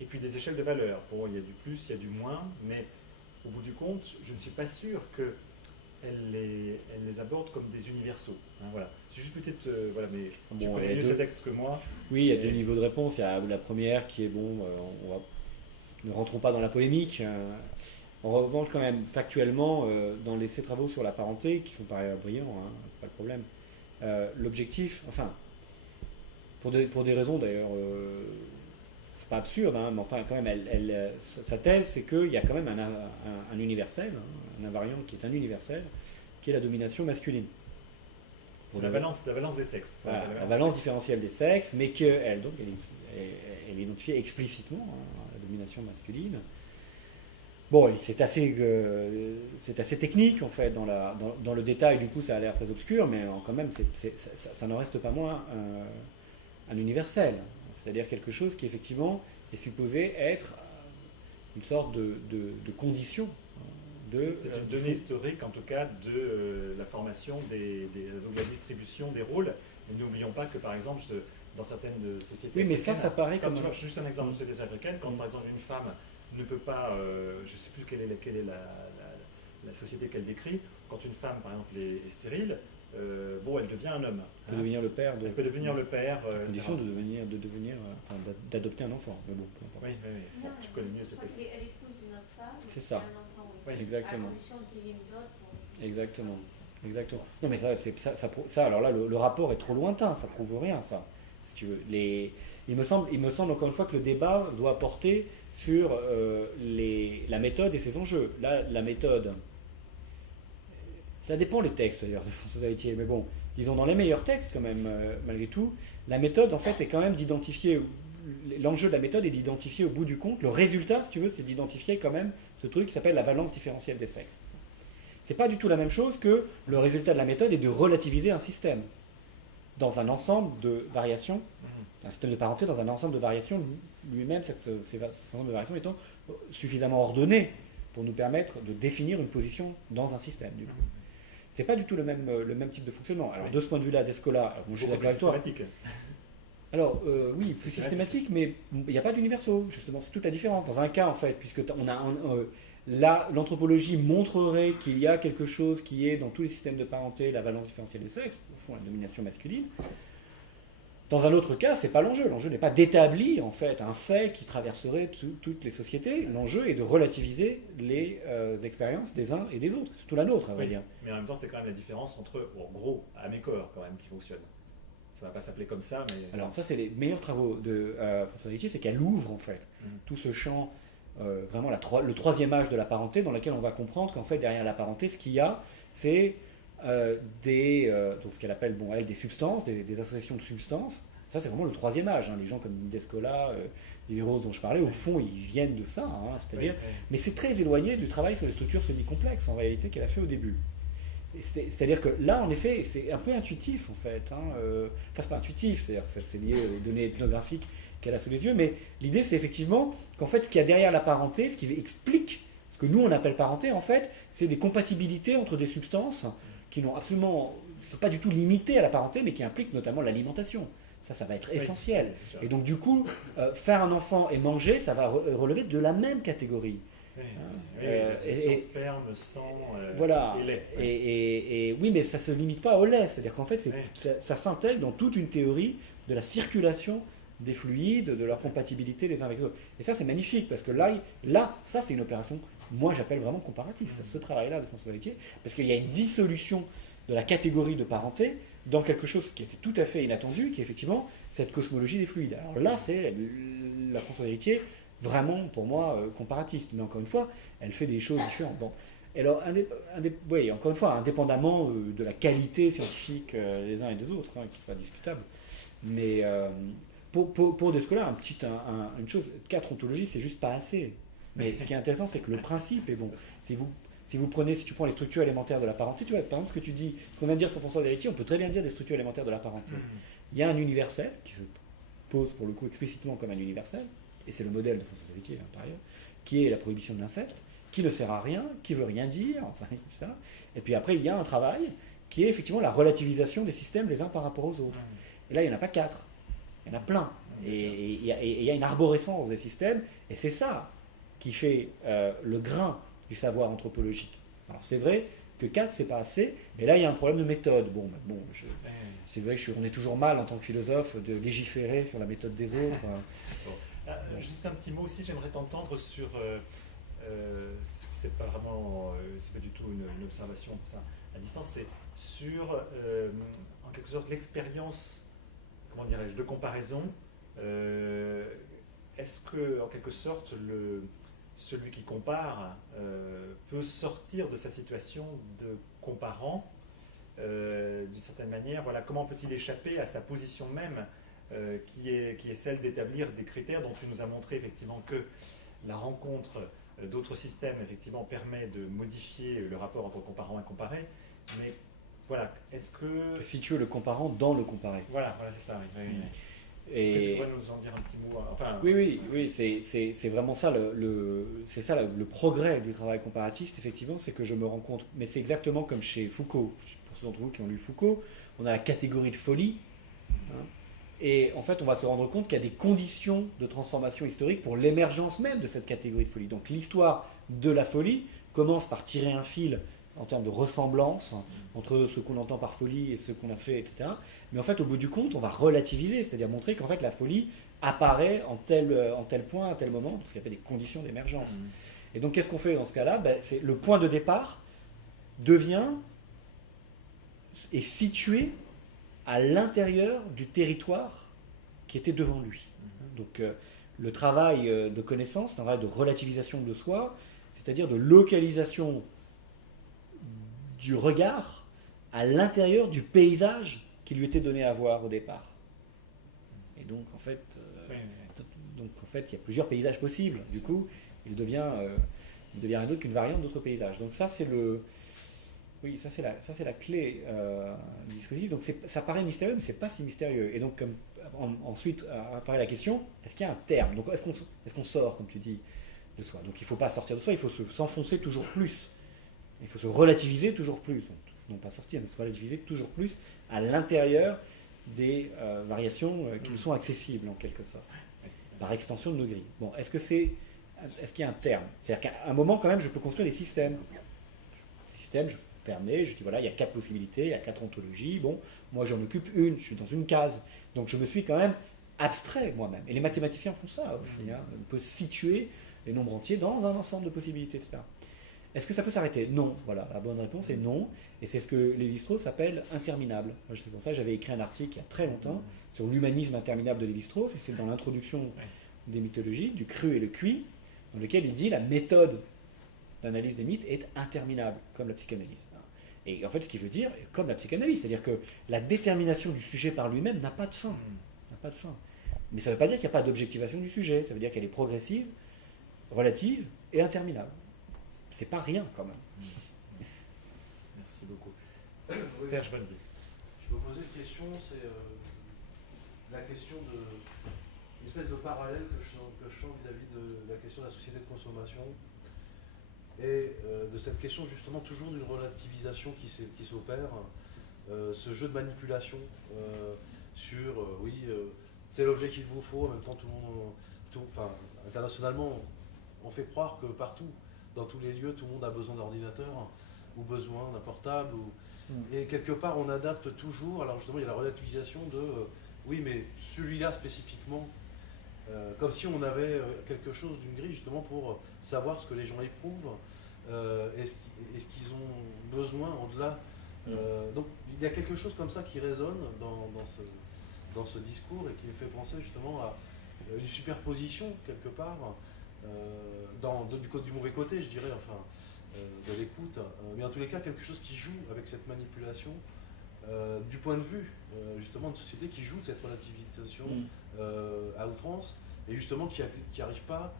et puis des échelles de valeur. Bon, il y a du plus, il y a du moins, mais au bout du compte, je ne suis pas sûr qu'elle les aborde comme des universaux. Hein, voilà. C'est juste peut-être, voilà, mais tu connais mieux ce texte que moi. Oui, il y a deux niveaux de réponse. Il y a la première qui est ne rentrons pas dans la polémique. En revanche, quand même, factuellement, dans ces travaux sur la parenté, qui sont par ailleurs brillants, hein, c'est pas le problème, l'objectif, enfin, pour des raisons d'ailleurs, c'est pas absurde, hein, mais enfin, quand même, sa thèse, c'est qu'il y a quand même un universel, hein, un invariant qui est un universel, qui est la domination masculine. C'est la balance des sexes. Voilà, la balance différentielle des sexes, mais qu'elle elle identifie explicitement la domination masculine. Bon, c'est assez technique en fait dans le détail, du coup ça a l'air très obscur, mais quand même ça n'en reste pas moins un universel, c'est-à-dire quelque chose qui effectivement est supposé être une sorte de condition. C'est une donnée historique en tout cas de la formation donc la distribution des rôles. Mais n'oublions pas que par exemple dans certaines sociétés africaines, ça paraît comme... Juste un exemple de sociétés africaines, quand par exemple une femme ne peut pas, je ne sais plus quelle est la société qu'elle décrit, quand une femme, par exemple, est stérile, elle devient un homme. Elle peut devenir le père de. Elle peut devenir le père. À condition d'adopter un enfant. Mais bon, peu importe. Oui. Bon, tu connais mieux Je cette crois qu'elle épouse une autre femme. C'est ça. Un enfant, oui. Oui. Exactement. À condition qu'il y ait une dot pour... Exactement. Non, mais ça, alors là, le rapport est trop lointain, ça prouve rien, ça. Si tu veux. Il me semble encore une fois que le débat doit porter sur la méthode et ses enjeux. Là, la méthode, ça dépend les textes d'ailleurs de François Héritier, mais bon, disons dans les meilleurs textes quand même, malgré tout, la méthode en fait est quand même d'identifier, l'enjeu de la méthode est d'identifier au bout du compte, le résultat, si tu veux, c'est d'identifier quand même ce truc qui s'appelle la valence différentielle des sexes. C'est pas du tout la même chose que le résultat de la méthode est de relativiser un système dans un ensemble de variations, un système de parenté dans un ensemble de variations, lui-même, ces ensembles de variations étant suffisamment ordonnés pour nous permettre de définir une position dans un système. Du coup. C'est pas du tout le même type de fonctionnement. Alors, de ce point de vue-là, Descola, je suis d'accord avec toi. Alors, oui, plus systématique, mais il n'y a pas d'universaux, justement, c'est toute la différence. Dans un cas, en fait, puisque on a là, l'anthropologie montrerait qu'il y a quelque chose qui est dans tous les systèmes de parenté, la valence différentielle des sexes, au fond, la domination masculine. Dans un autre cas, c'est pas l'enjeu. L'enjeu n'est pas d'établir, en fait, un fait qui traverserait toutes les sociétés. L'enjeu est de relativiser les expériences des uns et des autres, surtout la nôtre, à vrai dire. Mais en même temps, c'est quand même la différence entre, en gros, Amécor, quand même, qui fonctionne. Ça ne va pas s'appeler comme ça, mais... Alors ça, c'est les meilleurs travaux de François Héritier, c'est qu'elle ouvre, en fait, tout ce champ, vraiment le troisième âge de la parenté, dans lequel on va comprendre qu'en fait, derrière la parenté, ce qu'il y a, c'est donc ce qu'elle appelle, elle, des substances, des associations de substances. Ça, c'est vraiment le troisième âge. Les gens comme Descola, les héros dont je parlais, au fond, ils viennent de ça, c'est-à-dire... Mais c'est très éloigné du travail sur les structures semi-complexes, en réalité, qu'elle a fait au début. C'est-à-dire que là, en effet, c'est un peu intuitif, en fait. Enfin, c'est pas intuitif, c'est lié aux données ethnographiques qu'elle a sous les yeux, mais l'idée, c'est effectivement qu'en fait, ce qu'il y a derrière la parenté, ce qui explique ce que nous, on appelle parenté, en fait, c'est des compatibilités entre des substances qui n'ont absolument, sont pas du tout limitées à la parenté, mais qui impliquent notamment l'alimentation. Ça va être essentiel. Et donc, du coup, faire un enfant et manger, ça va relever de la même catégorie. Sperme, sang, voilà. et lait. Et oui, mais ça ne se limite pas au lait. C'est-à-dire qu'en fait, ça s'intègre dans toute une théorie de la circulation des fluides, de leur compatibilité les uns avec les autres. Et ça, c'est magnifique, parce que là ça, c'est une opération, moi, j'appelle vraiment comparatiste, ce travail-là de François Héritier, parce qu'il y a une dissolution de la catégorie de parenté dans quelque chose qui était tout à fait inattendu, qui est effectivement cette cosmologie des fluides. Alors là, c'est la François Héritier, vraiment, pour moi, comparatiste. Mais encore une fois, elle fait des choses différentes. Bon. Alors, encore une fois, indépendamment de la qualité scientifique des uns et des autres, qui n'est pas discutable. Mais pour Descola, une chose, 4 ontologies, c'est juste pas assez. Mais ce qui est intéressant, c'est que le principe est bon. Si tu prends les structures élémentaires de la parenté, tu vois, par exemple, ce que tu dis, ce qu'on vient de dire sur François Héritier, on peut très bien dire des structures élémentaires de la parenté. Il y a un universel qui se pose pour le coup explicitement comme un universel, et c'est le modèle de François Héritier par ailleurs, qui est la prohibition de l'inceste, qui ne sert à rien, qui veut rien dire, enfin, etc. Et puis après, il y a un travail qui est effectivement la relativisation des systèmes les uns par rapport aux autres. Et là, il n'y en a pas 4, il y en a plein. Et il y a une arborescence des systèmes, et c'est ça qui fait le grain du savoir anthropologique. Alors c'est vrai que 4, c'est pas assez, et là, il y a un problème de méthode. C'est vrai qu'on est toujours mal en tant que philosophe de légiférer sur la méthode des autres. Juste un petit mot aussi, j'aimerais t'entendre sur, c'est pas du tout une observation comme ça à distance, c'est sur en quelque sorte l'expérience, comment dirais-je, de comparaison. Est-ce que en quelque sorte celui qui compare peut sortir de sa situation de comparant d'une certaine manière, voilà, comment peut-il échapper à sa position même qui est celle d'établir des critères dont tu nous as montré effectivement que la rencontre d'autres systèmes effectivement permet de modifier le rapport entre comparant et comparé, mais voilà, est-ce que... Situer le comparant dans le comparé. Voilà c'est ça, oui. Est-ce que tu pourrais nous en dire un petit mot Oui, c'est vraiment ça, le progrès du travail comparatiste, effectivement, c'est que je me rends compte, mais c'est exactement comme chez Foucault, pour ceux d'entre vous qui ont lu Foucault, on a la catégorie de folie, Et en fait, on va se rendre compte qu'il y a des conditions de transformation historique pour l'émergence même de cette catégorie de folie. Donc l'histoire de la folie commence par tirer un fil en termes de ressemblance entre ce qu'on entend par folie et ce qu'on a fait, etc. Mais en fait, au bout du compte, on va relativiser, c'est-à-dire montrer qu'en fait, la folie apparaît en tel point, à tel moment, parce qu'il y a des conditions d'émergence. Et donc, qu'est-ce qu'on fait dans ce cas-là? C'est le point de départ est situé à l'intérieur du territoire qui était devant lui. Donc, le travail de connaissance, c'est un travail de relativisation de soi, c'est-à-dire de localisation du regard à l'intérieur du paysage qui lui était donné à voir au départ. Et donc, en fait, il y a plusieurs paysages possibles. Du coup, il devient rien d'autre qu'une variante d'autres paysages. Donc ça, c'est la clé du dispositif. Donc ça paraît mystérieux, mais c'est pas si mystérieux. Et donc, ensuite apparaît la question, est-ce qu'il y a un terme? Donc est-ce qu'on sort, comme tu dis, de soi? Donc il ne faut pas sortir de soi, il faut s'enfoncer toujours plus. Il faut se relativiser toujours plus. Donc, non pas sortir, mais se relativiser toujours plus à l'intérieur des variations qui nous sont accessibles, en quelque sorte, par extension de nos grilles. Bon, est-ce qu'il y a un terme? C'est-à-dire qu'à un moment, quand même, je peux construire des systèmes. Je permets, je dis voilà, il y a 4 possibilités, il y a 4 ontologies. Bon, moi j'en occupe une, je suis dans une case. Donc je me suis quand même abstrait moi-même. Et les mathématiciens font ça aussi. On peut situer les nombres entiers dans un ensemble de possibilités, etc. Est-ce que ça peut s'arrêter? Non. Voilà, la bonne réponse est non. Et c'est ce que Lévi-Strauss appelle interminable. Moi, c'est pour ça que j'avais écrit un article il y a très longtemps sur l'humanisme interminable de Lévi-Strauss. Et c'est dans l'introduction des mythologies, du cru et le cuit, dans lequel il dit la méthode d'analyse des mythes est interminable, comme la psychanalyse. Et en fait, ce qu'il veut dire, comme la psychanalyse, c'est-à-dire que la détermination du sujet par lui-même n'a pas de fin. N'a pas de fin. Mais ça ne veut pas dire qu'il n'y a pas d'objectivation du sujet. Ça veut dire qu'elle est progressive, relative et interminable. C'est pas rien quand même. Merci beaucoup. Oui. Serge Bonneville. Je me posais une question, c'est la question de l'espèce de parallèle que je sens vis-à-vis de la question de la société de consommation et de cette question justement toujours d'une relativisation qui s'opère, ce jeu de manipulation sur c'est l'objet qu'il vous faut, en même temps internationalement on fait croire que partout, dans tous les lieux, tout le monde a besoin d'ordinateur ou besoin d'un portable. Et quelque part, on adapte toujours. Alors justement, il y a la relativisation de oui, mais celui-là spécifiquement, comme si on avait quelque chose d'une grille justement pour savoir ce que les gens éprouvent et ce qu'ils ont besoin au-delà. Donc il y a quelque chose comme ça qui résonne dans ce discours et qui me fait penser justement à une superposition quelque part. Du mauvais côté, je dirais, de l'écoute, mais en tous les cas, quelque chose qui joue avec cette manipulation du point de vue, justement, de société qui joue cette relativisation à outrance, et justement qui n'arrive pas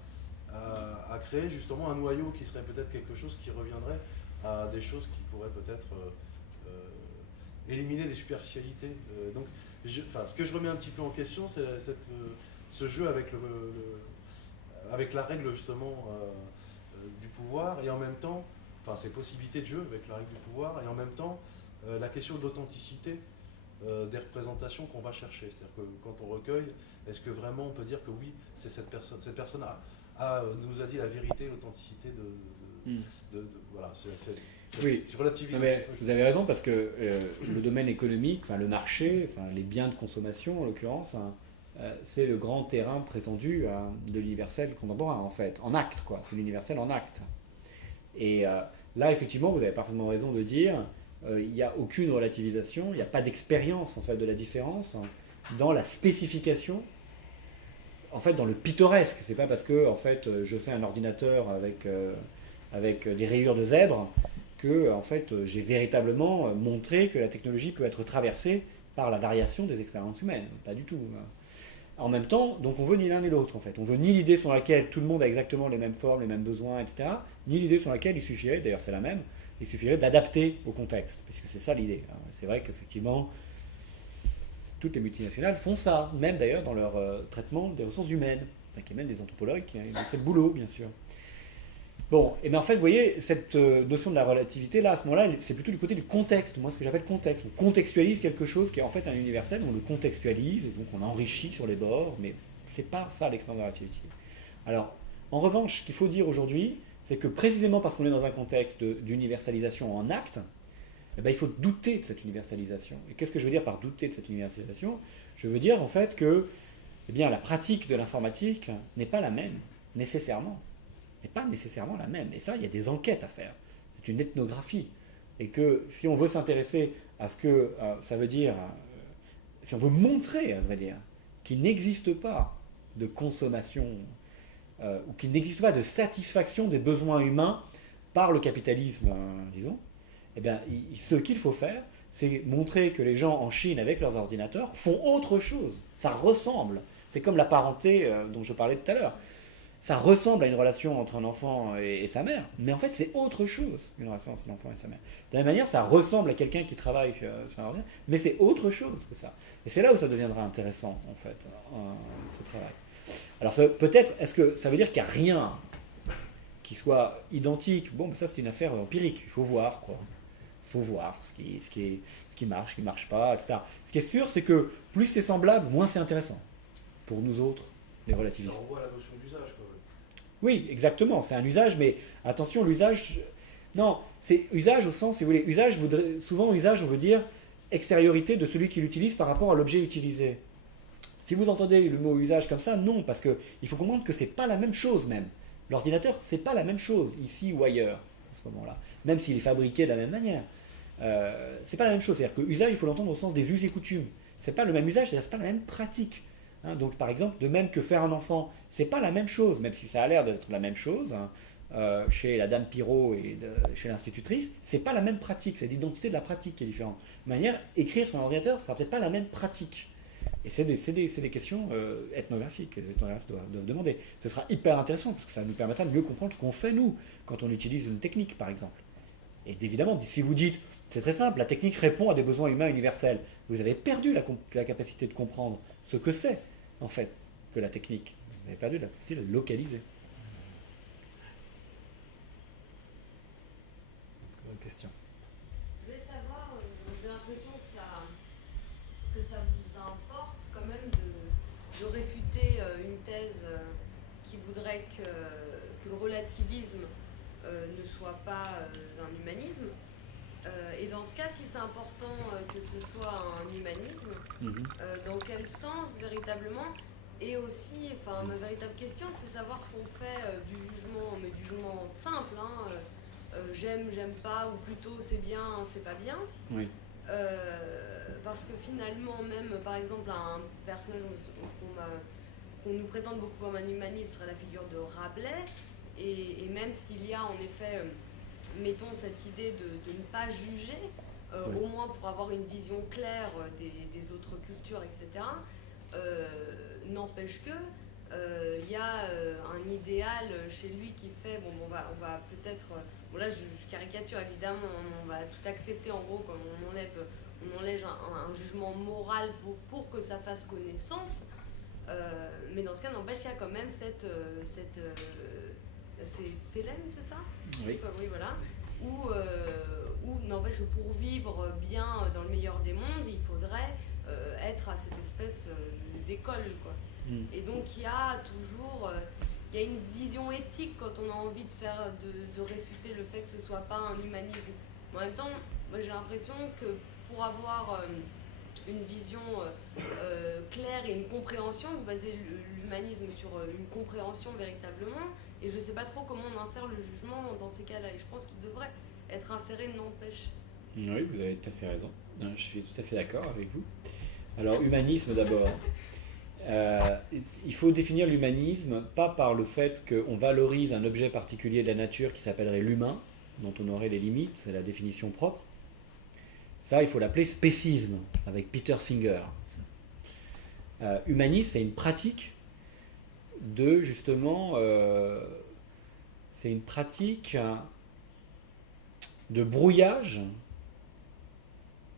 à créer justement un noyau qui serait peut-être quelque chose qui reviendrait à des choses qui pourraient peut-être éliminer des superficialités. Donc, ce que je remets un petit peu en question, c'est ce jeu avec la règle justement du pouvoir et en même temps, ces possibilités de jeu avec la règle du pouvoir et en même temps la question de l'authenticité des représentations qu'on va chercher. C'est-à-dire que quand on recueille, est-ce que vraiment on peut dire que oui, c'est cette personne nous a dit la vérité, l'authenticité voilà, c'est relativisé. Mais vous avez raison parce que le domaine économique, le marché, les biens de consommation en l'occurrence, c'est le grand terrain prétendu de l'universel contemporain, en fait, en acte, quoi. C'est l'universel en acte. Et là, effectivement, vous avez parfaitement raison de dire, il n'y a aucune relativisation, il n'y a pas d'expérience, en fait, de la différence dans la spécification, en fait, dans le pittoresque. C'est pas parce que, en fait, je fais un ordinateur avec des rayures de zèbre que, en fait, j'ai véritablement montré que la technologie peut être traversée par la variation des expériences humaines. Pas du tout. En même temps, donc on veut ni l'un ni l'autre en fait. On veut ni l'idée sur laquelle tout le monde a exactement les mêmes formes, les mêmes besoins, etc. Ni l'idée sur laquelle il suffirait, d'ailleurs c'est la même, il suffirait d'adapter au contexte, puisque c'est ça l'idée. C'est vrai qu'effectivement, toutes les multinationales font ça, même d'ailleurs dans leur traitement des ressources humaines. Il y a même des anthropologues qui ont fait le boulot, bien sûr. Bon, et bien en fait, vous voyez, cette notion de la relativité, là, à ce moment-là, c'est plutôt du côté du contexte, moi ce que j'appelle contexte. On contextualise quelque chose qui est en fait un universel, on le contextualise, et donc on enrichit sur les bords, mais c'est pas ça l'expérience de la relativité. Alors, en revanche, ce qu'il faut dire aujourd'hui, c'est que précisément parce qu'on est dans un contexte d'universalisation en acte, eh ben, il faut douter de cette universalisation. Et qu'est-ce que je veux dire par douter de cette universalisation? Je veux dire en fait que eh bien, la pratique de l'informatique n'est pas la même, nécessairement. N'est pas nécessairement la même. Et ça, il y a des enquêtes à faire. C'est une ethnographie. Et que si on veut s'intéresser à ce que ça veut dire, si on veut montrer, à vrai dire, qu'il n'existe pas de consommation ou qu'il n'existe pas de satisfaction des besoins humains par le capitalisme, disons, eh bien, ce qu'il faut faire, c'est montrer que les gens en Chine, avec leurs ordinateurs, font autre chose. Ça ressemble. C'est comme la parenté dont je parlais tout à l'heure. Ça ressemble à une relation entre un enfant et sa mère, mais en fait c'est autre chose qu'une relation entre l'enfant et sa mère. De la même manière, ça ressemble à quelqu'un qui travaille sur un ordinateur, mais c'est autre chose que ça. Et c'est là où ça deviendra intéressant, en fait, ce travail. Alors peut-être, est-ce que ça veut dire qu'il n'y a rien qui soit identique? Bon, mais ça c'est une affaire empirique, il faut voir, quoi. Il faut voir ce qui marche, pas, etc. Ce qui est sûr, c'est que plus c'est semblable, moins c'est intéressant pour nous autres, les relativistes. Ça renvoie à la notion d'usage, quand même. Oui, exactement, c'est un usage, mais attention, l'usage... Non, c'est usage au sens, si vous voulez, souvent usage, on veut dire extériorité de celui qui l'utilise par rapport à l'objet utilisé. Si vous entendez le mot usage comme ça, non, parce qu'il faut comprendre que c'est pas la même chose même. L'ordinateur, c'est pas la même chose, ici ou ailleurs, à ce moment-là, même s'il est fabriqué de la même manière. C'est pas la même chose, c'est-à-dire que usage, il faut l'entendre au sens des us et coutumes. C'est pas le même usage, c'est-à-dire c'est pas la même pratique. Hein, donc par exemple, de même que faire un enfant, c'est pas la même chose, même si ça a l'air d'être la même chose, hein, chez la dame Pirot et chez l'institutrice, c'est pas la même pratique, c'est l'identité de la pratique qui est différente. De manière, écrire sur un ordinateur, ça sera peut-être pas la même pratique. Et c'est des questions ethnographiques que les ethnographes doivent demander. Ce sera hyper intéressant, parce que ça nous permettra de mieux comprendre ce qu'on fait, nous, quand on utilise une technique, par exemple. Et évidemment, si vous dites, c'est très simple, la technique répond à des besoins humains universels, vous avez perdu la capacité de comprendre ce que c'est, en fait, que la technique. Vous avez perdu la capacité de localiser. Bonne question. Je voulais savoir, j'ai l'impression que ça vous importe quand même de réfuter une thèse qui voudrait que le relativisme ne soit pas un humanisme. Et dans ce cas, si c'est important que ce soit un humanisme, dans quel sens véritablement? Et aussi, enfin, ma véritable question, c'est savoir ce qu'on fait du jugement, mais du jugement simple, hein, j'aime, j'aime pas, ou plutôt c'est bien, c'est pas bien. Oui. Parce que finalement, même par exemple, un personnage qu'on nous présente beaucoup comme un humaniste serait la figure de Rabelais, et même s'il y a en effet, mettons, cette idée de ne pas juger, Oui. au moins pour avoir une vision claire des autres cultures, etc., n'empêche que il y a un idéal chez lui qui fait, bon, on va peut-être, bon là je caricature évidemment, on va tout accepter en gros, comme on enlève un jugement moral pour que ça fasse connaissance, mais dans ce cas n'empêche qu'il y a quand même c'est Thélème, c'est ça? Oui. Oui, voilà. Où n'empêche que pour vivre bien dans le meilleur des mondes, il faudrait être à cette espèce d'école, quoi. Et donc il y a toujours il y a une vision éthique quand on a envie de réfuter le fait que ce soit pas un humanisme. En même temps, moi j'ai l'impression que pour avoir une vision claire et une compréhension, vous basez l'humanisme sur une compréhension véritablement, et je ne sais pas trop comment on insère le jugement dans ces cas-là, et je pense qu'il devrait être inséré, n'empêche. Oui, vous avez tout à fait raison. Je suis tout à fait d'accord avec vous. Alors, humanisme d'abord. Il faut définir l'humanisme pas par le fait qu'on valorise un objet particulier de la nature qui s'appellerait l'humain, dont on aurait les limites, c'est la définition propre. Ça, il faut l'appeler spécisme, avec Peter Singer. Humanisme, c'est une pratique de, justement, c'est une pratique de brouillage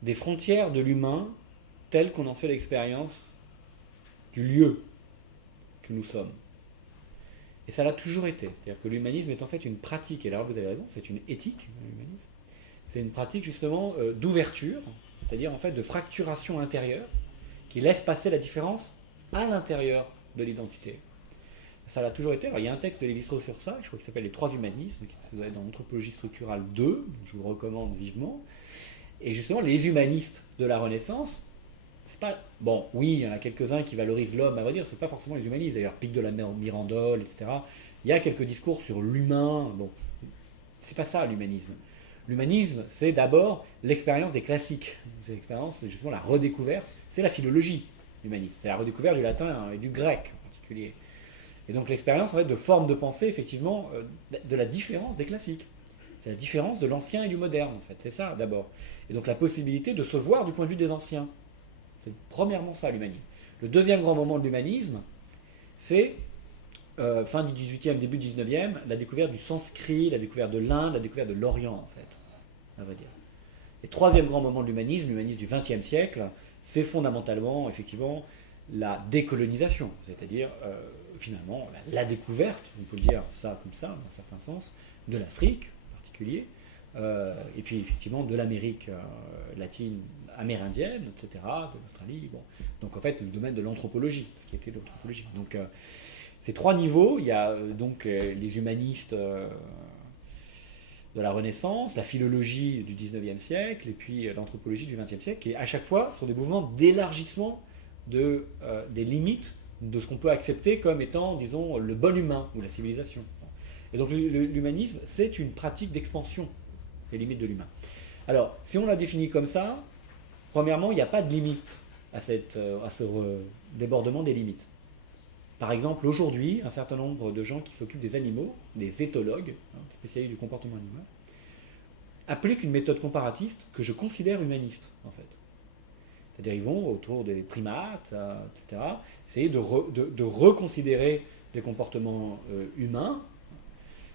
des frontières de l'humain telles qu'on en fait l'expérience du lieu que nous sommes. Et ça l'a toujours été. C'est-à-dire que l'humanisme est en fait une pratique, et là vous avez raison, c'est une éthique, l'humanisme. C'est une pratique justement d'ouverture, c'est-à-dire en fait de fracturation intérieure, qui laisse passer la différence à l'intérieur de l'identité. Ça l'a toujours été. Alors, il y a un texte de Lévi-Strauss sur ça, je crois qu'il s'appelle Les Trois Humanismes, qui doit être dans l'Anthropologie structurale 2, je vous le recommande vivement. Et justement, les humanistes de la Renaissance, c'est pas... Bon, oui, il y en a quelques-uns qui valorisent l'homme, à vrai dire, c'est pas forcément les humanistes, d'ailleurs, Pic de la Mirandole, etc. Il y a quelques discours sur l'humain, bon, c'est pas ça l'humanisme. L'humanisme, c'est d'abord l'expérience des classiques. C'est l'expérience, c'est justement la redécouverte, c'est la philologie humaniste, c'est la redécouverte du latin et du grec en particulier. Et donc l'expérience en fait, de forme de pensée, effectivement, de la différence des classiques. C'est la différence de l'ancien et du moderne, en fait. C'est ça, d'abord. Et donc la possibilité de se voir du point de vue des anciens. C'est premièrement ça, l'humanisme. Le deuxième grand moment de l'humanisme, c'est fin du XVIIIe, début du XIXe, la découverte du sanskrit, la découverte de l'Inde, la découverte de l'Orient, en fait, à vrai dire. Et troisième grand moment de l'humanisme du XXe siècle, c'est fondamentalement, effectivement, la décolonisation, c'est-à-dire finalement la découverte, on peut le dire ça comme ça, dans un certain sens, de l'Afrique en particulier, et puis effectivement de l'Amérique latine, amérindienne, etc., de l'Australie. Bon. Donc en fait, le domaine de l'anthropologie, ce qui était l'anthropologie. Donc ces trois niveaux, il y a donc les humanistes de la Renaissance, la philologie du XIXe siècle, et puis l'anthropologie du XXe siècle, qui à chaque fois sont des mouvements d'élargissement des limites de ce qu'on peut accepter comme étant, disons, le bon humain ou la civilisation. Et donc l'humanisme, c'est une pratique d'expansion des limites de l'humain. Alors, si on la définit comme ça, premièrement, il n'y a pas de limite à ce débordement des limites. Par exemple, aujourd'hui, un certain nombre de gens qui s'occupent des animaux, des éthologues, spécialistes du comportement animal, appliquent une méthode comparatiste que je considère humaniste, en fait. C'est-à-dire ils vont autour des primates, etc., essayer de reconsidérer des comportements humains,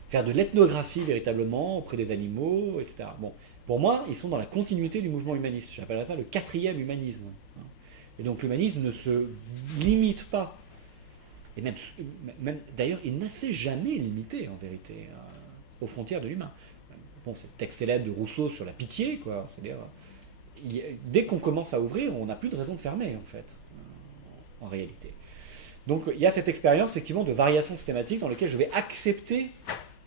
faire de l'ethnographie véritablement auprès des animaux, etc. Bon, pour moi, ils sont dans la continuité du mouvement humaniste. J'appellerais ça le quatrième humanisme. Et donc l'humanisme ne se limite pas, et même d'ailleurs, il ne s'est jamais limité en vérité aux frontières de l'humain. Bon, c'est le texte célèbre de Rousseau sur la pitié, quoi. C'est-à-dire, dès qu'on commence à ouvrir, on n'a plus de raison de fermer, en fait, en réalité. Donc, il y a cette expérience, effectivement, de variation systématique dans laquelle je vais accepter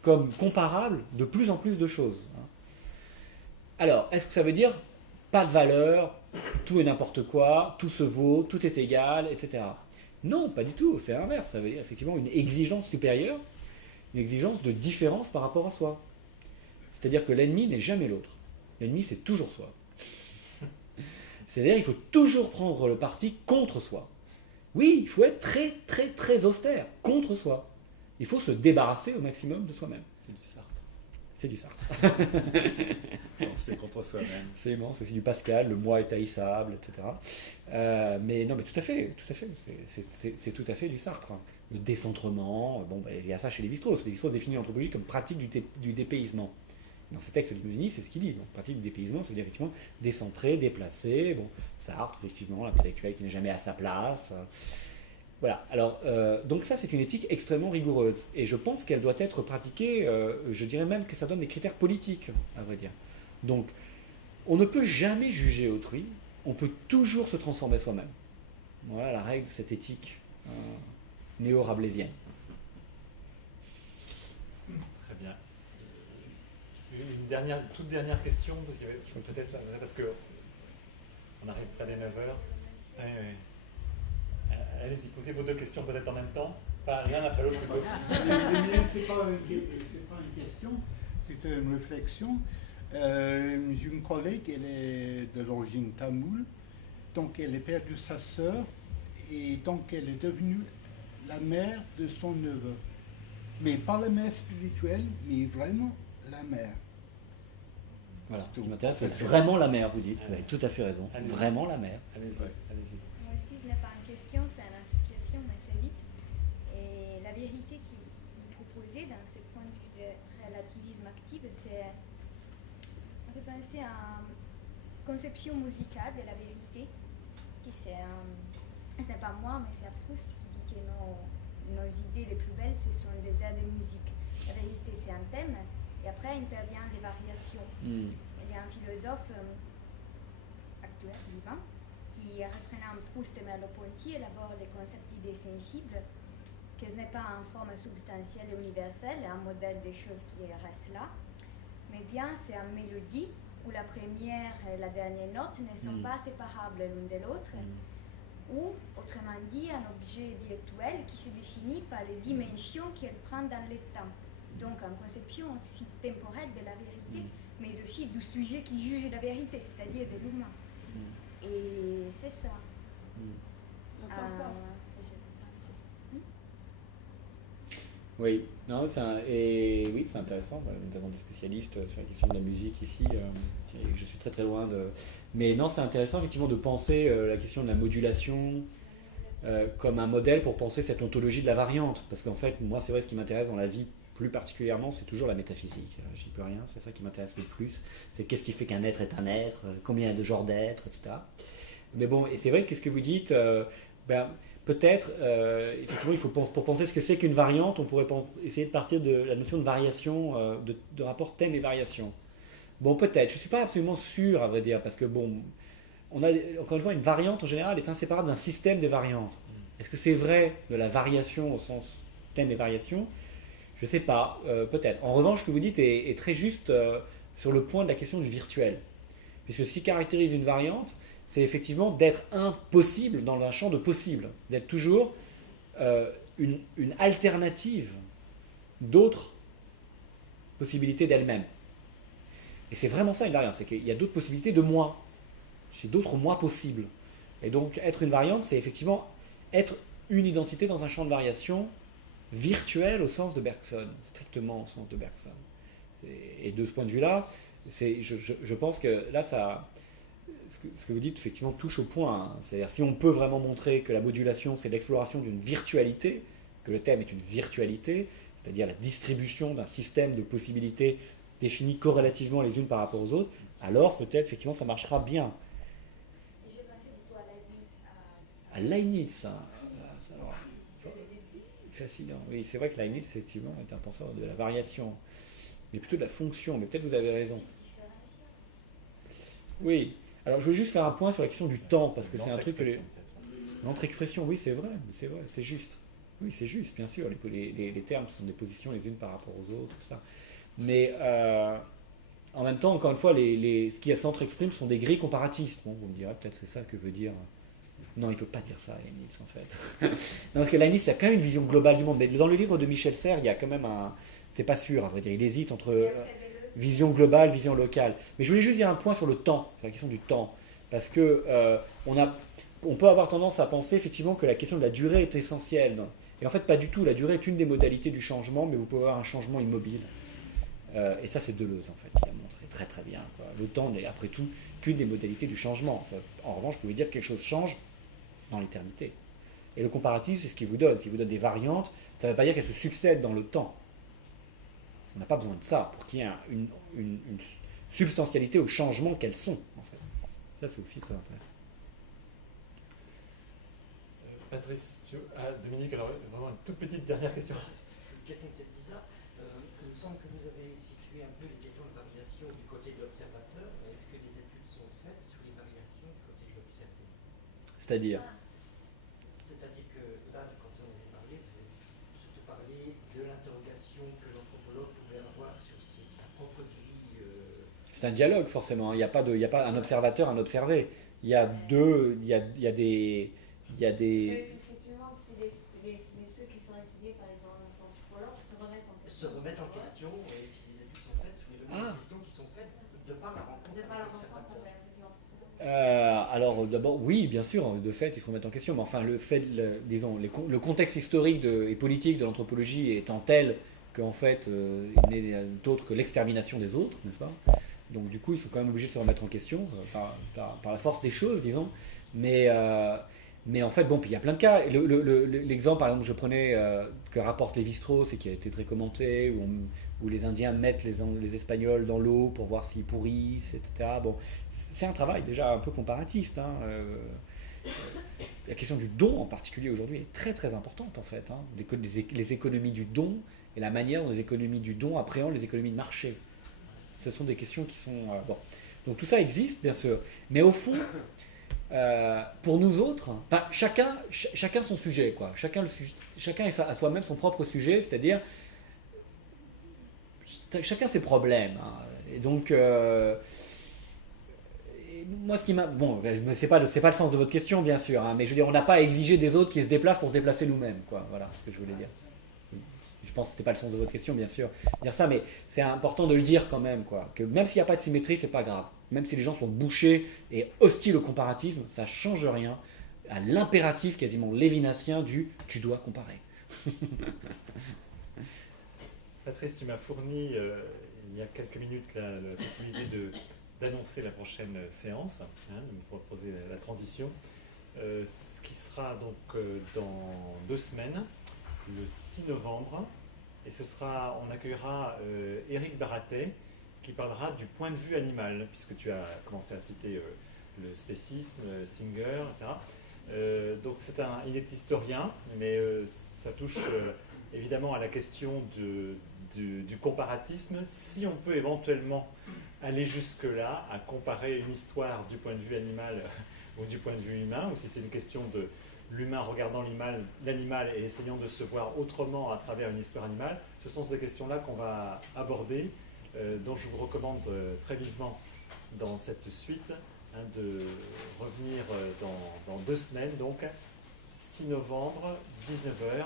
comme comparable de plus en plus de choses. Alors, est-ce que ça veut dire pas de valeur, tout est n'importe quoi, tout se vaut, tout est égal, etc. Non, pas du tout, c'est l'inverse. Ça veut dire effectivement une exigence supérieure, une exigence de différence par rapport à soi. C'est-à-dire que l'ennemi n'est jamais l'autre. L'ennemi, c'est toujours soi. C'est-à-dire qu'il faut toujours prendre le parti contre soi. Oui, il faut être très, très, très austère contre soi. Il faut se débarrasser au maximum de soi-même. C'est du Sartre. C'est contre soi-même. C'est immense, c'est aussi du Pascal, le moi est haïssable, etc. Mais non, mais tout à fait. C'est tout à fait du Sartre. Le décentrement, bon, ben, il y a ça chez Lévi-Strauss. Lévi-Strauss définit l'anthropologie comme pratique du dépaysement. Dans ses textes de l'humanisme, c'est ce qu'il dit. Donc, pratique du dépaysement, c'est-à-dire effectivement décentré, déplacé. Bon, Sartre, effectivement, l'intellectuel qui n'est jamais à sa place. Voilà. Alors, donc ça, c'est une éthique extrêmement rigoureuse. Et je pense qu'elle doit être pratiquée, je dirais même que ça donne des critères politiques, à vrai dire. Donc, on ne peut jamais juger autrui, on peut toujours se transformer soi-même. Voilà la règle de cette éthique néo-rabelaisienne. Très bien. Une toute dernière question, parce que on arrive près des 9h. Allez-y, posez vos deux questions peut-être en même temps. Pas l'un après l'autre. C'est pas une question, c'est une réflexion. J'ai une collègue, elle est de l'origine tamoule, donc elle a perdu sa sœur et donc elle est devenue la mère de son neveu. Mais pas la mère spirituelle, mais vraiment la mère. Voilà, ce qui m'intéresse, c'est vraiment la mère, vous dites. Vous avez tout à fait raison. Vraiment la mère. Allez-y. Moi aussi, ce n'est pas une question, c'est une association, mais c'est vite. Et la vérité qui vous proposez dans ce point de vue de relativisme actif, c'est, on peut penser à une conception musicale de la vérité, qui ce n'est pas moi, mais c'est Proust qui dit que nos idées les plus belles, ce sont des airs de musique. La vérité, c'est un thème, et après interviennent les variations. Il y a un philosophe actuel, vivant, qui, reprenant Proust et Merleau-Ponty, élabore le concept d'idée sensible, que ce n'est pas une forme substantielle et universelle, un modèle des choses qui reste là, mais bien c'est une mélodie où la première et la dernière note ne sont pas séparables l'une de l'autre, ou, autrement dit, un objet virtuel qui se définit par les dimensions qu'elle prend dans le temps. Donc, une conception aussi temporelle de la vérité, mais aussi du sujet qui juge la vérité, c'est-à-dire de l'humain. Et c'est ça. Oui, non, c'est intéressant. Nous avons des spécialistes sur la question de la musique ici. Je suis très très loin de. Mais non, c'est intéressant effectivement de penser la question de la modulation comme un modèle pour penser cette ontologie de la variante. Parce qu'en fait, moi, c'est vrai, ce qui m'intéresse dans la vie plus particulièrement, c'est toujours la métaphysique. J'y peux rien, c'est ça qui m'intéresse le plus. C'est qu'est-ce qui fait qu'un être est un être, combien il y a de genres d'êtres, etc. Mais bon, et c'est vrai que ce que vous dites, peut-être, effectivement, il faut pour penser ce que c'est qu'une variante, on pourrait essayer de partir de la notion de variation, de rapport thème et variation. Bon, peut-être, je ne suis pas absolument sûr, à vrai dire, parce que bon, on a, encore une fois, une variante en général est inséparable d'un système des variantes. Est-ce que c'est vrai de la variation au sens thème et variation? Je ne sais pas, peut-être. En revanche, ce que vous dites est très juste sur le point de la question du virtuel. Puisque ce qui caractérise une variante, c'est effectivement d'être impossible dans un champ de possible, d'être toujours une alternative d'autres possibilités d'elle-même. Et c'est vraiment ça une variante, c'est qu'il y a d'autres possibilités de moi. J'ai d'autres moi possibles. Et donc être une variante, c'est effectivement être une identité dans un champ de variation virtuel au sens de Bergson, strictement au sens de Bergson. Et de ce point de vue-là, je pense que là, ce que vous dites effectivement touche au point. Hein. C'est-à-dire si on peut vraiment montrer que la modulation, c'est l'exploration d'une virtualité, que le thème est une virtualité, c'est-à-dire la distribution d'un système de possibilités définies corrélativement les unes par rapport aux autres, alors peut-être effectivement ça marchera bien. Je pensais plutôt à Leibniz. Hein. Fascinant. Oui, c'est vrai que Leibniz, effectivement, est un penseur de la variation, mais plutôt de la fonction. Mais peut-être vous avez raison. Oui. Alors, je veux juste faire un point sur la question du temps, parce que c'est un truc que l'entre-expression, oui, c'est vrai, c'est juste. Oui, c'est juste, bien sûr. Les termes sont des positions les unes par rapport aux autres, tout ça. Mais en même temps, encore une fois, ce qui s'entre-exprime sont des grilles comparatistes. Bon, vous me direz, peut-être c'est ça que veut dire. Non, il ne peut pas dire ça, Leibniz, en fait. Non, parce que Leibniz, il a quand même une vision globale du monde. Mais dans le livre de Michel Serres, il y a quand même un. C'est pas sûr, à vrai dire. Il hésite entre vision globale, vision locale. Mais je voulais juste dire un point sur le temps, sur la question du temps. Parce que on peut avoir tendance à penser effectivement que la question de la durée est essentielle. Et en fait, pas du tout. La durée est une des modalités du changement, mais vous pouvez avoir un changement immobile. Et ça, c'est Deleuze, en fait, qui l'a montré très très bien. Quoi. Le temps n'est, après tout, qu'une des modalités du changement. En revanche, vous pouvez dire que quelque chose change dans l'éternité. Et le comparatif, c'est ce qu'il vous donne. S'il vous donne des variantes, ça ne veut pas dire qu'elles se succèdent dans le temps. On n'a pas besoin de ça pour qu'il y ait une substantialité au changement qu'elles sont, en fait. Ça, c'est aussi très intéressant. Patrice, Dominique, alors vraiment une toute petite dernière question. Une question peut-être bizarre. Il me semble que vous avez situé un peu les questions de variation du côté de l'observateur. Est-ce que des études sont faites sur les variations du côté de l'observé? C'est-à-dire que là, quand vous en avez parlé, vous avez surtout parlé de l'interrogation que l'anthropologue pouvait avoir sur sa propre grille. C'est un dialogue, forcément. Il n'y a pas un observateur, un observé. Il y a deux. Il y a des. Effectivement, c'est ceux qui sont étudiés par les anthropologues se remettent en question. Et si des études sont faites sur les domaines de questions qui sont faites de par la rencontre avec l'observateur. Alors d'abord, oui, bien sûr, de fait, ils se remettent en question, mais enfin, disons, le contexte historique et politique de l'anthropologie étant tel qu'en fait, il n'est autre que l'extermination des autres, n'est-ce pas? Donc du coup, ils sont quand même obligés de se remettre en question par la force des choses, disons. Mais en fait, bon, puis il y a plein de cas. L'exemple, par exemple, que je prenais, que rapporte Lévi-Strauss et qui a été très commenté, où les Indiens mettent les Espagnols dans l'eau pour voir s'ils pourrissent, etc. Bon, c'est un travail déjà un peu comparatiste. Hein, la question du don en particulier aujourd'hui est très très importante en fait. Hein. Les économies du don et la manière dont les économies du don appréhendent les économies de marché. Ce sont des questions qui sont... bon. Donc tout ça existe bien sûr, mais au fond, pour nous autres, chacun son sujet, quoi. Chacun a soi-même son propre sujet, c'est-à-dire chacun ses problèmes. Hein. Et donc, moi, ce qui m'a... Bon, c'est pas le sens de votre question, bien sûr, hein, mais je veux dire, on n'a pas à exiger des autres qui se déplacent pour se déplacer nous-mêmes, quoi. Voilà ce que je voulais dire. Je pense que ce n'était pas le sens de votre question, bien sûr, dire ça, mais c'est important de le dire quand même, quoi. Que même s'il n'y a pas de symétrie, c'est pas grave. Même si les gens sont bouchés et hostiles au comparatisme, ça ne change rien à l'impératif quasiment lévinatien du « tu dois comparer ». Patrice, tu m'as fourni il y a quelques minutes la possibilité d'annoncer la prochaine séance, hein, de me proposer la transition, ce qui sera donc dans 2 semaines, le 6 novembre, et on accueillera Éric Baratet, qui parlera du point de vue animal, puisque tu as commencé à citer le spécisme, Singer, etc. Donc il est historien, mais ça touche évidemment à la question du comparatisme, si on peut éventuellement aller jusque-là, à comparer une histoire du point de vue animal ou du point de vue humain, ou si c'est une question de l'humain regardant l'animal et essayant de se voir autrement à travers une histoire animale. Ce sont ces questions-là qu'on va aborder, dont je vous recommande très vivement dans cette suite, hein, de revenir dans 2 semaines, donc 6 novembre, 19h.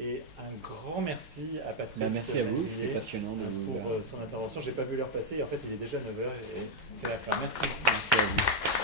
Et un grand merci à Patrice. Merci à vous, c'était passionnant pour son intervention. Je n'ai pas vu l'heure passer, en fait il est déjà 9h et c'est la fin. Merci. Merci à vous.